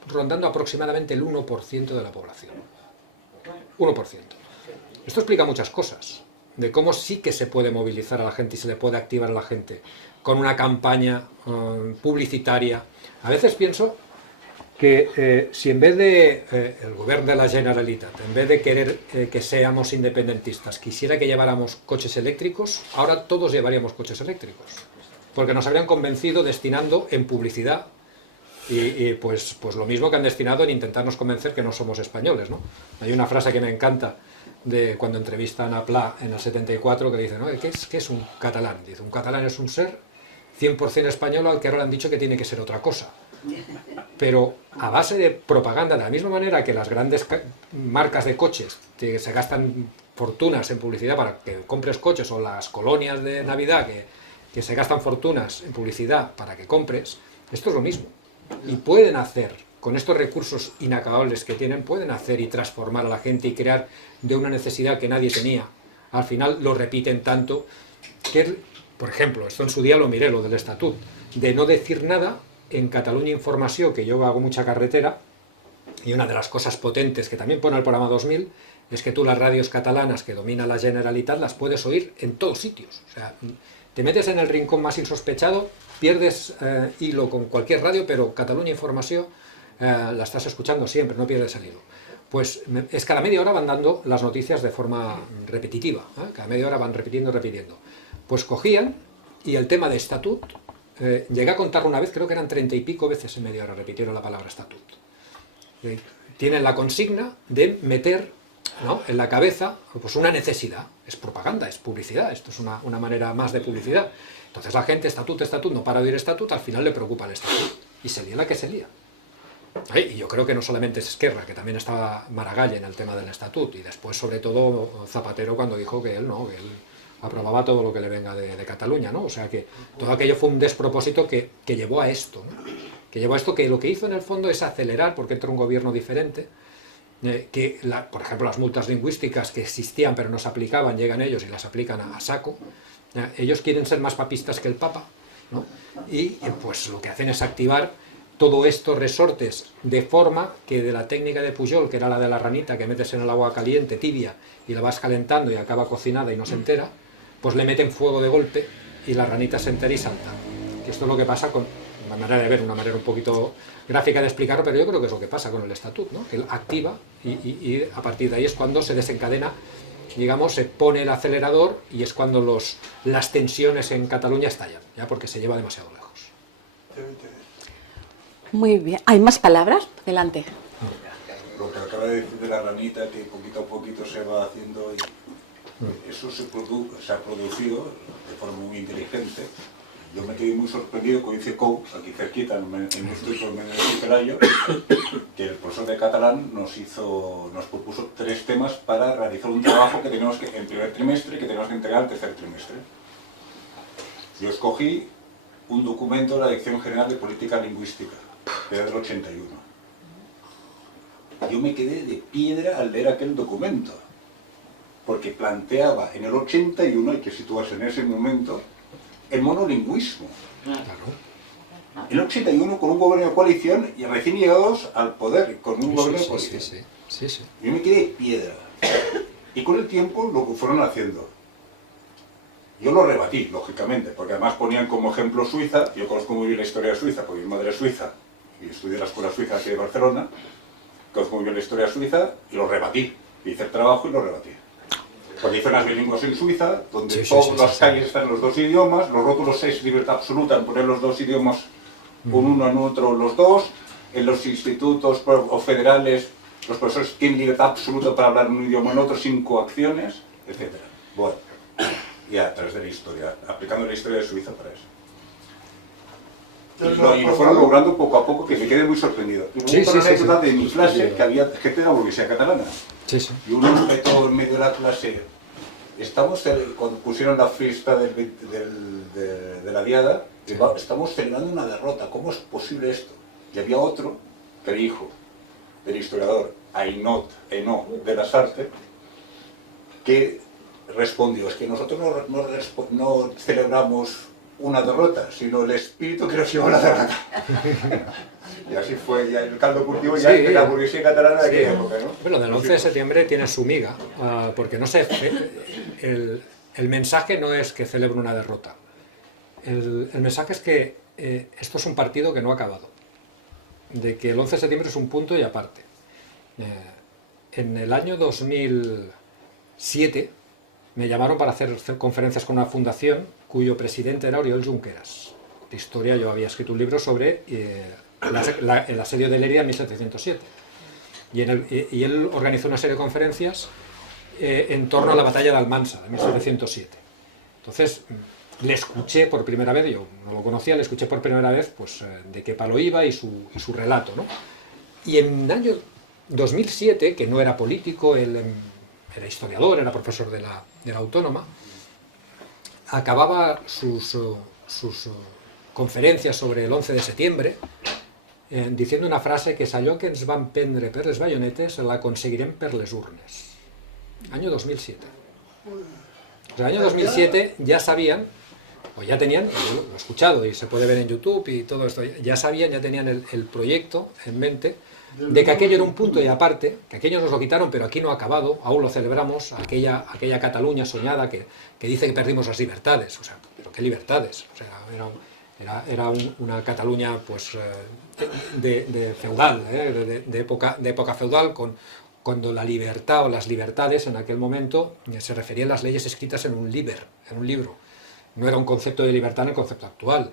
rondando aproximadamente el 1% de la población. 1%. Esto explica muchas cosas, de cómo sí que se puede movilizar a la gente y se le puede activar a la gente con una campaña publicitaria. A veces pienso que si en vez de el gobierno de la Generalitat, en vez de querer que seamos independentistas, quisiera que lleváramos coches eléctricos, ahora todos llevaríamos coches eléctricos, porque nos habrían convencido destinando en publicidad y pues lo mismo que han destinado en intentarnos convencer que no somos españoles, ¿no? Hay una frase que me encanta de cuando entrevistan a Pla en el 74 que dice, ¿no? ¿Qué es un catalán? Dice, un catalán es un ser 100% español al que ahora le han dicho que tiene que ser otra cosa. Pero a base de propaganda, de la misma manera que las grandes marcas de coches que se gastan fortunas en publicidad para que compres coches, o las colonias de Navidad que se gastan fortunas en publicidad para que compres, esto es lo mismo. Y pueden hacer, con estos recursos inacabables que tienen, pueden hacer y transformar a la gente y crear de una necesidad que nadie tenía. Al final lo repiten tanto que, por ejemplo, esto en su día lo miré, lo del estatut, de no decir nada. En Catalunya Informació, que yo hago mucha carretera, y una de las cosas potentes que también pone el programa 2000 es que tú las radios catalanas que domina la Generalitat las puedes oír en todos sitios. O sea, te metes en el rincón más insospechado, pierdes hilo con cualquier radio, pero Catalunya Informació la estás escuchando siempre, no pierdes el hilo. Pues es que a la media hora van dando las noticias de forma repetitiva, cada media hora van repitiendo. Pues cogían y el tema de estatut, llegué a contar una vez, creo que eran 30 y pico veces en media hora repitieron la palabra estatut. Tienen la consigna de meter, ¿no?, en la cabeza pues una necesidad. Es propaganda, es publicidad, esto es una manera más de publicidad. Entonces la gente, estatut, no para de oír estatut, al final le preocupa el estatut. Y se lía la que se lía. Y yo creo que no solamente es Esquerra, que también estaba Maragall en el tema del estatut, y después sobre todo Zapatero cuando dijo que él aprobaba todo lo que le venga de Cataluña, ¿no? O sea que todo aquello fue un despropósito que llevó a esto, ¿no? Que lo que hizo en el fondo es acelerar, porque entra un gobierno diferente, por ejemplo, las multas lingüísticas que existían pero no se aplicaban, llegan ellos y las aplican a saco. Ellos quieren ser más papistas que el Papa, ¿no? Y pues lo que hacen es activar todos estos resortes de forma que de la técnica de Pujol, que era la de la ranita, que metes en el agua caliente, tibia, y la vas calentando y acaba cocinada y no se entera, pues le meten fuego de golpe y la ranita se entera y salta. Que esto es lo que pasa con, una manera de ver, una manera un poquito gráfica de explicarlo, pero yo creo que es lo que pasa con el estatut, ¿no? Que él activa y a partir de ahí es cuando se desencadena, digamos, se pone el acelerador y es cuando las tensiones en Cataluña estallan, ya porque se lleva demasiado lejos. Muy bien. ¿Hay más palabras? Adelante. Lo que acaba de decir de la ranita, que poquito a poquito se va haciendo, y eso se ha producido de forma muy inteligente. Yo me quedé muy sorprendido con ICECO, aquí cerquita, en el Pelayo, que el profesor de catalán nos propuso 3 temas para realizar un trabajo que teníamos que, en primer trimestre, que teníamos que entregar al tercer trimestre. Yo escogí un documento de la Dirección General de Política Lingüística, que era del 81. Yo me quedé de piedra al leer aquel documento, porque planteaba en el 81, hay que situarse en ese momento, el monolingüismo. En el 81, con un gobierno de coalición y recién llegados al poder, con un gobierno de coalición. Sí. Yo me quedé de piedra. Y con el tiempo lo fueron haciendo. Yo lo rebatí, lógicamente, porque además ponían como ejemplo Suiza. Yo conozco muy bien la historia de Suiza, porque mi madre es suiza. y estudié en la Escuela Suiza aquí de Barcelona, conozco muy bien la historia suiza y lo rebatí. Hice el trabajo y lo rebatí. Porque hice unas bilingües en Suiza, donde todas las calles están en los dos idiomas, los rótulos es libertad absoluta en poner los dos idiomas, con uno en otro los dos, en los institutos o federales los profesores tienen libertad absoluta para hablar en un idioma en otro sin coacciones, etc. Bueno, y a través de la historia, aplicando la historia de Suiza para eso. Y lo fueron logrando poco a poco, que me quedé muy sorprendido. Y hubo una anécdota de mi clase, que había gente de la burguesía catalana. Y uno empezó en medio de la clase, cuando pusieron la fiesta de la diada, estamos celebrando una derrota, ¿cómo es posible esto? Y había otro, que era hijo del historiador Ainhoa de las Artes, que respondió, es que nosotros no celebramos una derrota, sino el espíritu que nos llevó a la derrota. Y así fue ya el caldo cultivo ya de la burguesía catalana de aquella época, ¿no? Bueno, del 11 de septiembre tiene su miga, porque no sé, el mensaje no es que celebre una derrota. El mensaje es que esto es un partido que no ha acabado, de que el 11 de septiembre es un punto y aparte. En el año 2007 me llamaron para hacer conferencias con una fundación cuyo presidente era Oriol Junqueras. De historia yo había escrito un libro sobre el asedio de Lérida en 1707. Y él organizó una serie de conferencias en torno a la batalla de Almansa de 1707. Entonces le escuché por primera vez, yo no lo conocía, le escuché por primera vez pues, de qué palo iba y su relato, ¿no? Y en el año 2007, que no era político, él era historiador, era profesor de la Autónoma, acababa sus conferencias sobre el 11 de septiembre diciendo una frase que és allò que ens van prendre per les bayonetes la conseguirem per les urnes. Año 2007. En el año 2007 ya sabían, o ya tenían, yo lo he escuchado y se puede ver en YouTube y todo esto, ya sabían, ya tenían el proyecto en mente de que aquello era un punto y aparte, que aquellos nos lo quitaron, pero aquí no ha acabado, aún lo celebramos, aquella Cataluña soñada que dice que perdimos las libertades, o sea, pero ¿qué libertades? O sea, era una Cataluña pues de feudal, de época feudal, cuando la libertad o las libertades en aquel momento se referían a las leyes escritas en un libro. No era un concepto de libertad en el concepto actual.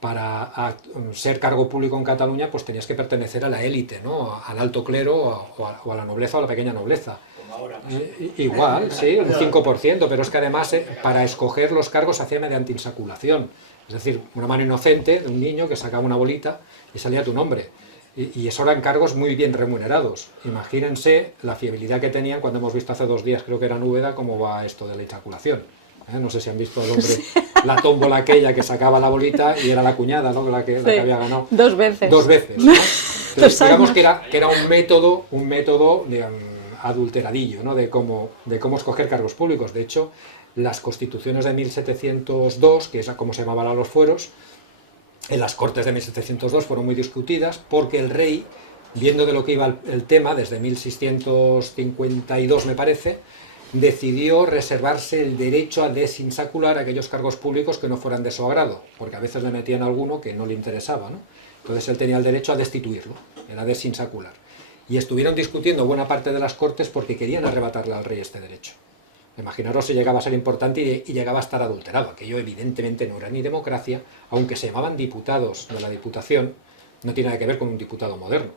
Para ser cargo público en Cataluña pues tenías que pertenecer a la élite, ¿no? Al alto clero o a la nobleza o a la pequeña nobleza. Como ahora. Igual, sí, un 5%, pero es que además para escoger los cargos se hacía mediante insaculación. Es decir, una mano inocente de un niño que sacaba una bolita y salía tu nombre. Y eso eran cargos muy bien remunerados. Imagínense la fiabilidad que tenían cuando hemos visto hace 2 días, creo que era en Úbeda, cómo va esto de la insaculación. No sé si han visto al hombre, la tómbola aquella que sacaba la bolita y era la cuñada, ¿no? la que había ganado. 2 veces. 2 veces, ¿no? Entonces, digamos que era un método de, adulteradillo, ¿no? de cómo escoger cargos públicos. De hecho, las constituciones de 1702, que es como se llamaban a los fueros, en las Cortes de 1702 fueron muy discutidas porque el rey, viendo de lo que iba el tema, desde 1652 me parece, decidió reservarse el derecho a desinsacular aquellos cargos públicos que no fueran de su agrado, porque a veces le metían alguno que no le interesaba, ¿no? Entonces él tenía el derecho a destituirlo, era desinsacular. Y estuvieron discutiendo buena parte de las Cortes porque querían arrebatarle al rey este derecho. Imaginaros si llegaba a ser importante y llegaba a estar adulterado. Aquello evidentemente no era ni democracia, aunque se llamaban diputados de la Diputación, no tiene nada que ver con un diputado moderno.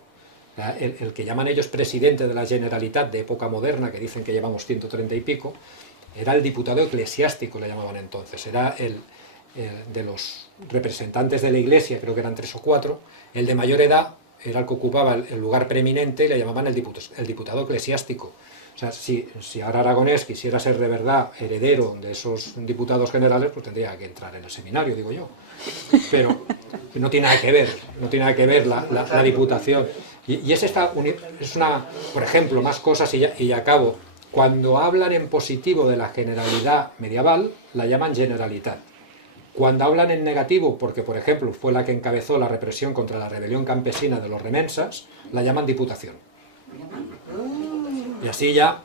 El que llaman ellos presidente de la Generalitat de época moderna, que dicen que llevamos 130 y pico, era el diputado eclesiástico, le llamaban entonces. Era el de los representantes de la Iglesia, creo que eran 3 o 4, el de mayor edad era el que ocupaba el lugar preeminente y le llamaban el diputado eclesiástico. O sea, si ahora Aragonés quisiera ser de verdad heredero de esos diputados generales, pues tendría que entrar en el seminario, digo yo. Pero no tiene nada que ver la diputación. Y es una, por ejemplo, más cosas y ya acabo. Cuando hablan en positivo de la Generalidad medieval, la llaman Generalitat. Cuando hablan en negativo, porque por ejemplo fue la que encabezó la represión contra la rebelión campesina de los remensas, la llaman Diputación. Y así ya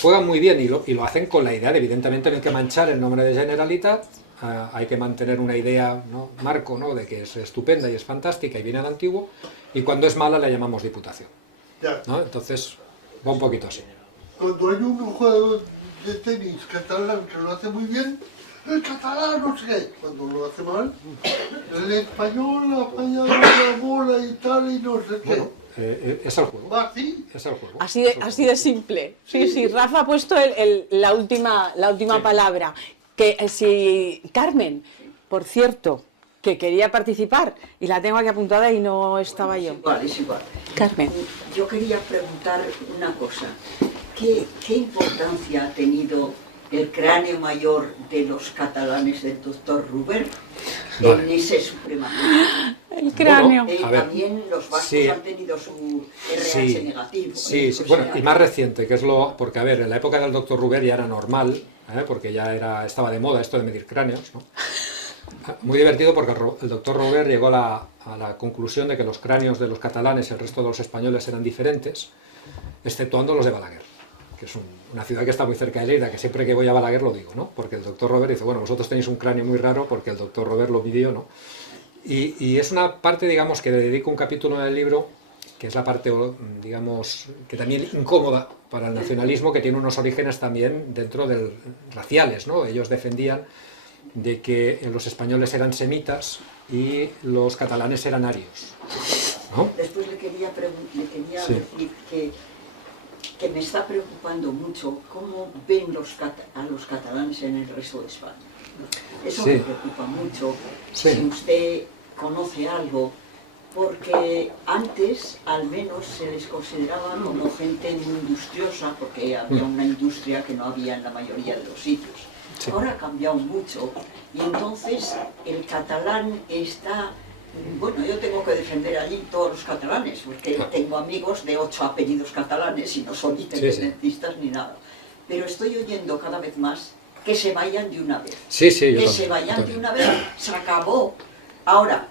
juegan muy bien y lo hacen con la idea de, evidentemente, no hay que manchar el nombre de Generalitat hay que mantener una idea, ¿no? Marco, ¿no? De que es estupenda y es fantástica y viene de antiguo, y cuando es mala la llamamos diputación, Ya. ¿no? Entonces va un poquito así. Cuando hay un jugador de tenis catalán que lo hace muy bien, el catalán no sé qué. Cuando lo hace mal, el español ha fallado la bola y tal y no sé qué. Bueno, es el juego. ¿Va así? Es el juego. Así de simple. Sí, sí, Rafa ha puesto la última palabra. Que si Carmen, por cierto, que quería participar, y la tengo aquí apuntada y no estaba yo. Es igual. Carmen. Yo quería preguntar una cosa. ¿Qué importancia ha tenido el cráneo mayor de los catalanes del doctor Ruber en ese supremacismo? El cráneo. A ver, También los vascos sí. han tenido su RH negativo. Sí, sí. Bueno, y más reciente, que es porque a ver, en la época del doctor Ruber ya era normal, porque ya estaba de moda esto de medir cráneos, ¿no? Muy divertido porque el doctor Ruber llegó a la conclusión de que los cráneos de los catalanes y el resto de los españoles eran diferentes, exceptuando los de Balaguer, que es una ciudad que está muy cerca de Lleida, que siempre que voy a Balaguer lo digo, ¿no? Porque el doctor Ruber dice, bueno, vosotros tenéis un cráneo muy raro porque el doctor Ruber lo midió, ¿no? Y es una parte, digamos, que le dedico un capítulo en el libro, que es la parte, digamos, que también incómoda para el nacionalismo, que tiene unos orígenes también dentro del raciales, ¿no? Ellos defendían de que los españoles eran semitas y los catalanes eran arios, ¿no? Después le quería Sí. decir que me está preocupando mucho cómo ven a los catalanes en el resto de España. Eso Sí. me preocupa mucho. Sí. Si usted conoce algo, porque antes al menos se les consideraba como gente muy industriosa, porque había una industria que no había en la mayoría de los sitios. Sí. Ahora ha cambiado mucho y entonces el catalán está... Bueno, yo tengo que defender allí todos los catalanes, porque tengo amigos de 8 apellidos catalanes y no son independentistas ni nada. Pero estoy oyendo cada vez más que se vayan de una vez. Sí, sí, yo que también, se vayan yo de también. una vez, se acabó. Ahora,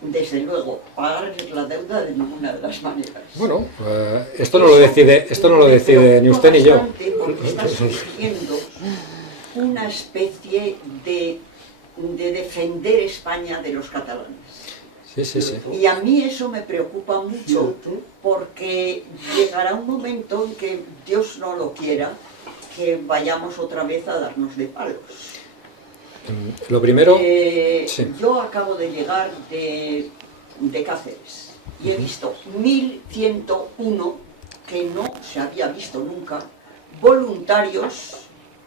desde luego, pagar la deuda de ninguna de las maneras. Bueno, esto no lo decide ni usted ni yo. Bastante porque está surgiendo una especie de defender España de los catalanes. Sí, sí, sí. Y a mí eso me preocupa mucho, porque llegará un momento en que Dios no lo quiera, que vayamos otra vez a darnos de palos. Lo primero, sí. Yo acabo de llegar de Cáceres y he visto 1101, que no se había visto nunca, voluntarios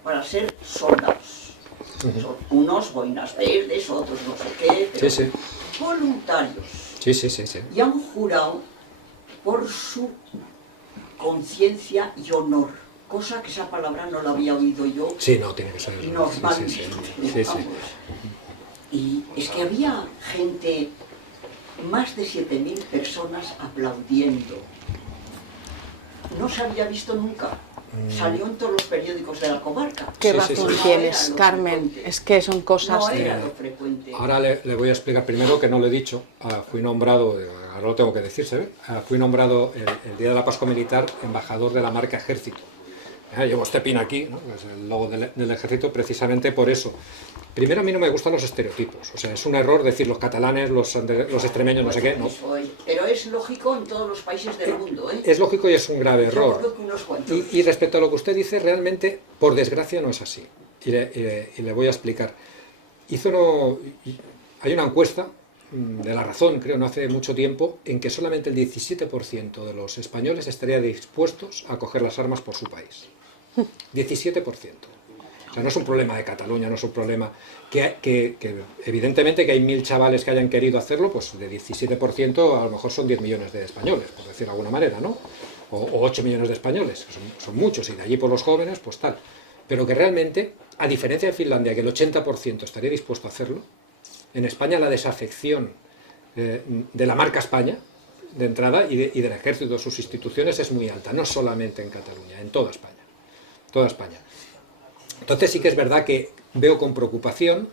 para ser soldados. Son unos boinas verdes, otros no sé qué, pero Sí, sí. voluntarios. Sí, sí, sí, sí. Y han jurado por su conciencia y honor, cosa que esa palabra no la había oído yo Sí, no, tiene que ser. normalmente. Sí, sí, sí. Vamos. Y es que había gente, más de 7000 personas aplaudiendo. No se había visto nunca. Salió en todos los periódicos de la comarca. Qué Sí, razón sí, sí. tienes, No era lo Carmen. frecuente. Es que son cosas No que... era lo frecuente. Ahora le voy a explicar primero que no lo he dicho. Fui nombrado, ahora lo tengo que decir, ¿se ve? Fui nombrado el día de la Pascua Militar embajador de la marca Ejército. Llevo este pin aquí, ¿no? Que es el logo del Ejército, precisamente por eso. Primero, a mí no me gustan los estereotipos. O sea, es un error decir los catalanes, los extremeños, no sé qué. No. Eso es. Pero es lógico en todos los países del mundo, ¿eh? Es lógico y es un grave Yo error. creo que unos cuantos. Y respecto a lo que usted dice, realmente, por desgracia, no es así. Y le voy a explicar. Hay una encuesta de La Razón, creo, no hace mucho tiempo, en que solamente el 17% de los españoles estaría dispuestos a coger las armas por su país. 17%. O sea, no es un problema de Cataluña, no es un problema que evidentemente que hay 1000 chavales que hayan querido hacerlo, pues de 17% a lo mejor son 10 millones de españoles, por decir de alguna manera, ¿no? O 8 millones de españoles, que son muchos, y de allí por los jóvenes, pues tal. Pero que realmente, a diferencia de Finlandia, que el 80% estaría dispuesto a hacerlo, en España la desafección de la marca España, de entrada, y del ejército, de sus instituciones, es muy alta, no solamente en Cataluña, en toda España. Toda España. Entonces sí que es verdad que veo con preocupación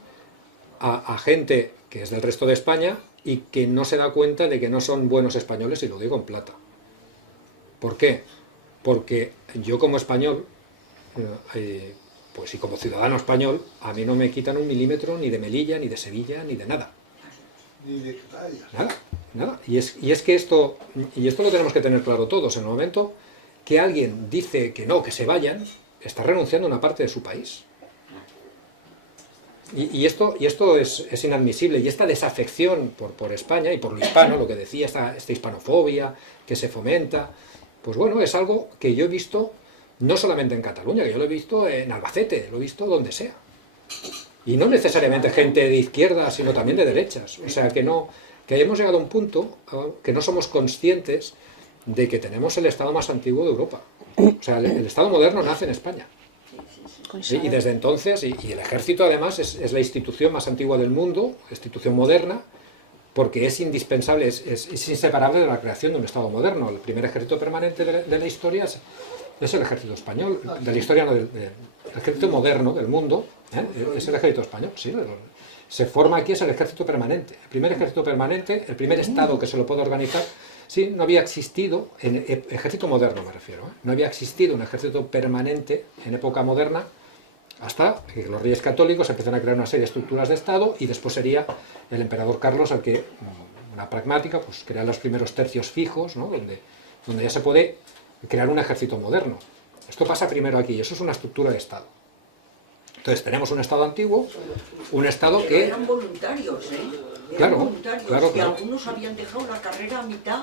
a gente que es del resto de España y que no se da cuenta de que no son buenos españoles, y lo digo en plata. ¿Por qué? Porque yo como español, Pues y como ciudadano español, a mí no me quitan un milímetro ni de Melilla, ni de Sevilla, ni de nada. Ni de Canarias. Nada, nada. Y es que esto lo tenemos que tener claro todos. En el momento que alguien dice que no, que se vayan, está renunciando a una parte de su país. Y esto es inadmisible. Y esta desafección por España y por lo hispano, lo que decía, esta hispanofobia que se fomenta, pues bueno, es algo que yo he visto no solamente en Cataluña, que yo lo he visto en Albacete, lo he visto donde sea. Y no necesariamente gente de izquierda, sino también de derechas. O sea, que hemos llegado a un punto que no somos conscientes de que tenemos el Estado más antiguo de Europa. O sea, el Estado moderno nace en España. Y desde entonces, y el ejército además es la institución más antigua del mundo, institución moderna, porque es indispensable, es inseparable de la creación de un Estado moderno. El primer ejército permanente de la historia es el ejército español, de la historia, no, el ejército moderno del mundo, es el ejército español, sí, se forma aquí, es el ejército permanente. El primer ejército permanente, el primer Estado que se lo puede organizar, sí, no había existido, en ejército moderno me refiero, no había existido un ejército permanente en época moderna hasta que los reyes católicos empiezan a crear una serie de estructuras de Estado y después sería el emperador Carlos el que, una pragmática, pues crea los primeros tercios fijos, ¿no? donde ya se puede crear un ejército moderno. Esto pasa primero aquí, y eso es una estructura de Estado. Entonces tenemos un Estado antiguo, un Estado Pero que... eran voluntarios, Claro, voluntarios, claro, que claro. algunos habían dejado la carrera a mitad,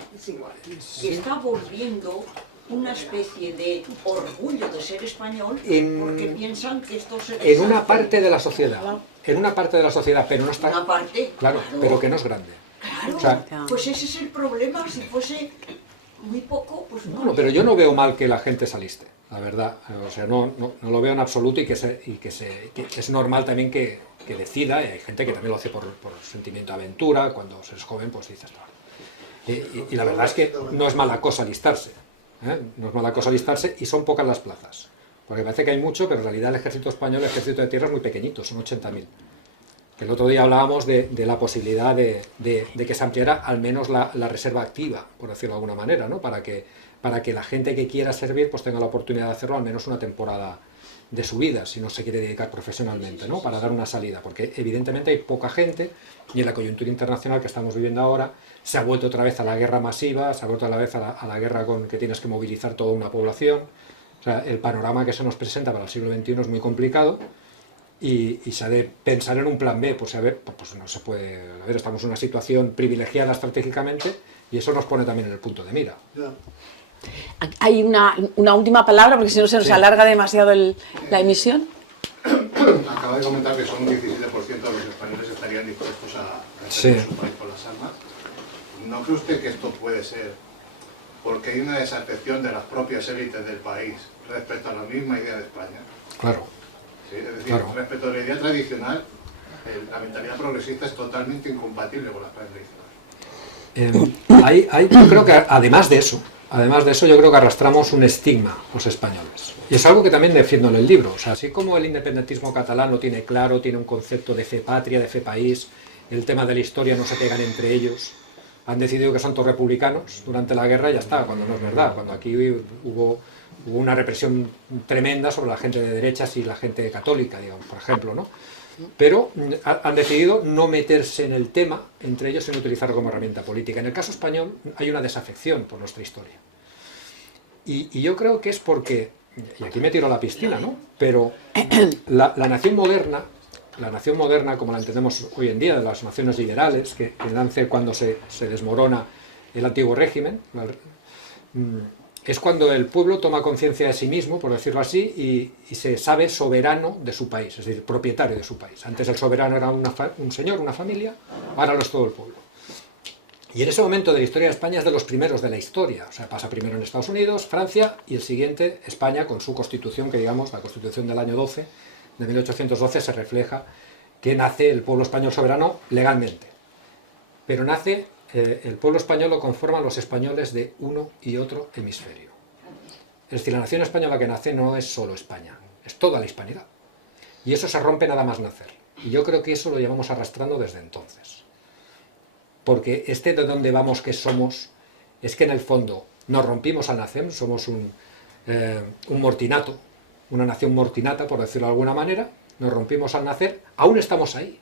que está volviendo una especie de orgullo de ser español, porque piensan que esto se En una parte de la sociedad, pero no está... Una parte, claro, pero que no es grande. Claro, O sea, pues ese es el problema, si fuese muy poco, pues no. bueno, pero yo no veo mal que la gente se aliste, la verdad. O sea, no lo veo en absoluto y que es normal también que decida, y hay gente que también lo hace por sentimiento de aventura, cuando se es joven, pues dices, y la verdad es que no es mala cosa alistarse, no es mala cosa alistarse, y son pocas las plazas, porque parece que hay mucho, pero en realidad el ejército español, el ejército de tierra es muy pequeñito, son 80.000. El otro día hablábamos de la posibilidad de que se ampliara al menos la reserva activa, por decirlo de alguna manera, ¿no? Para que la gente que quiera servir pues tenga la oportunidad de hacerlo al menos una temporada de su vida, si no se quiere dedicar profesionalmente, ¿no? Para dar una salida, porque evidentemente hay poca gente, y en la coyuntura internacional que estamos viviendo ahora se ha vuelto otra vez a la guerra masiva, se ha vuelto otra vez a la guerra con que tienes que movilizar toda una población. O sea, el panorama que se nos presenta para el siglo XXI es muy complicado, y se ha de pensar en un plan B, pues a ver, pues no se puede, a ver, estamos en una situación privilegiada estratégicamente, y eso nos pone también en el punto de mira. Ya. Hay una última palabra, porque si no se nos alarga demasiado la emisión. Acaba de comentar que son un 17% de los españoles estarían dispuestos a defender su país por las armas. ¿No cree usted que esto puede ser porque hay una desafección de las propias élites del país respecto a la misma idea de España? Claro. ¿Sí? Es decir, Claro. respecto a la idea tradicional, la mentalidad progresista es totalmente incompatible con las tradicionales. Yo creo que además de eso, yo creo que arrastramos un estigma los españoles. Y es algo que también defiendo en el libro. O sea, así como el independentismo catalán lo tiene claro, tiene un concepto de fe patria, de fe país, el tema de la historia no se pegan entre ellos, han decidido que son todos republicanos durante la guerra y ya está, cuando no es verdad, cuando aquí hubo una represión tremenda sobre la gente de derechas y la gente católica, digamos, por ejemplo, ¿no? Pero han decidido no meterse en el tema entre ellos sin utilizarlo como herramienta política. En el caso español hay una desafección por nuestra historia. Y yo creo que es porque, y aquí me tiro a la piscina, ¿no? Pero la nación moderna como la entendemos hoy en día, de las naciones liberales, que nace cuando se desmorona el antiguo régimen, es cuando el pueblo toma conciencia de sí mismo, por decirlo así, y se sabe soberano de su país, es decir, propietario de su país. Antes el soberano era un señor, una familia, ahora lo es todo el pueblo. Y en ese momento de la historia de España es de los primeros de la historia, o sea, pasa primero en Estados Unidos, Francia, y el siguiente, España, con su constitución, que digamos, la constitución del año 12, de 1812, se refleja que nace el pueblo español soberano legalmente. Pero nace... el pueblo español lo conforman los españoles de uno y otro hemisferio. Es decir, la nación española que nace no es solo España, es toda la hispanidad. Y eso se rompe nada más nacer. Y yo creo que eso lo llevamos arrastrando desde entonces. Porque de donde vamos que somos, es que en el fondo nos rompimos al nacer, somos un mortinato, una nación mortinata, por decirlo de alguna manera, nos rompimos al nacer, aún estamos ahí,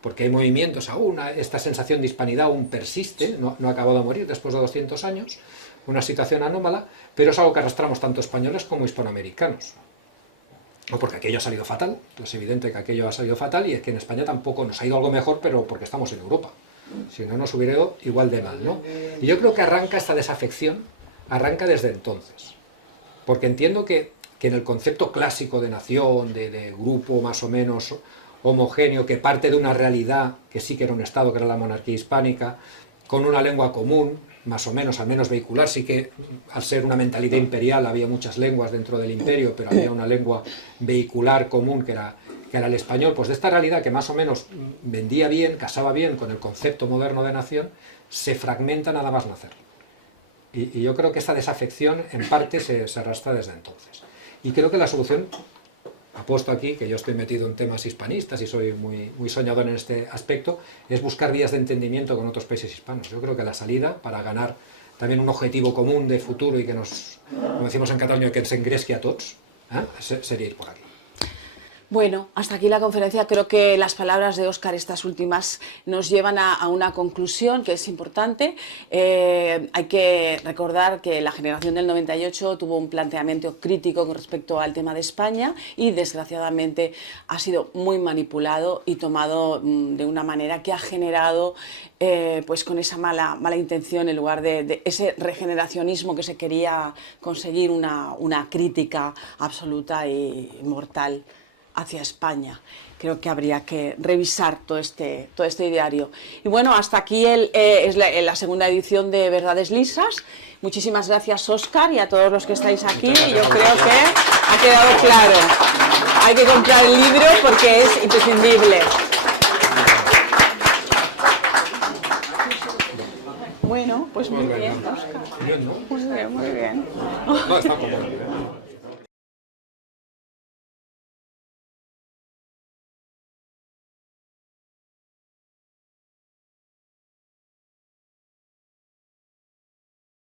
porque hay movimientos aún, esta sensación de hispanidad aún persiste, no ha acabado de morir después de 200 años, una situación anómala, pero es algo que arrastramos tanto españoles como hispanoamericanos. No porque aquello ha salido fatal, es evidente que aquello ha salido fatal y es que en España tampoco nos ha ido algo mejor, pero porque estamos en Europa. Si no, nos hubiera ido igual de mal, ¿no? Y yo creo que arranca esta desafección, arranca desde entonces. Porque entiendo que en el concepto clásico de nación, de grupo más o menos homogéneo, que parte de una realidad que sí que era un Estado, que era la monarquía hispánica, con una lengua común, más o menos, al menos vehicular, sí que al ser una mentalidad imperial había muchas lenguas dentro del imperio, pero había una lengua vehicular común que era el español, pues de esta realidad que más o menos vendía bien, casaba bien con el concepto moderno de nación, se fragmenta nada más nacer. Y yo creo que esta desafección en parte se arrastra desde entonces. Y creo que la solución, apuesto aquí, que yo estoy metido en temas hispanistas y soy muy soñador en este aspecto, es buscar vías de entendimiento con otros países hispanos. Yo creo que la salida para ganar también un objetivo común de futuro y que nos, como decimos en Cataluña, que ens engresqui a tots, sería ir por aquí. Bueno, hasta aquí la conferencia. Creo que las palabras de Óscar, estas últimas, nos llevan a una conclusión que es importante. Hay que recordar que la generación del 98 tuvo un planteamiento crítico con respecto al tema de España y desgraciadamente ha sido muy manipulado y tomado de una manera que ha generado pues con esa mala intención, en lugar de ese regeneracionismo que se quería conseguir, una crítica absoluta y mortal hacia España. Creo que habría que revisar todo este ideario. Y bueno, hasta aquí es la segunda edición de Verdades Lisas. Muchísimas gracias, Óscar, y a todos los que estáis aquí. Yo creo que ha quedado claro. Hay que comprar el libro porque es imprescindible. Bueno, pues muy bien, Óscar. Muy bien. No, está como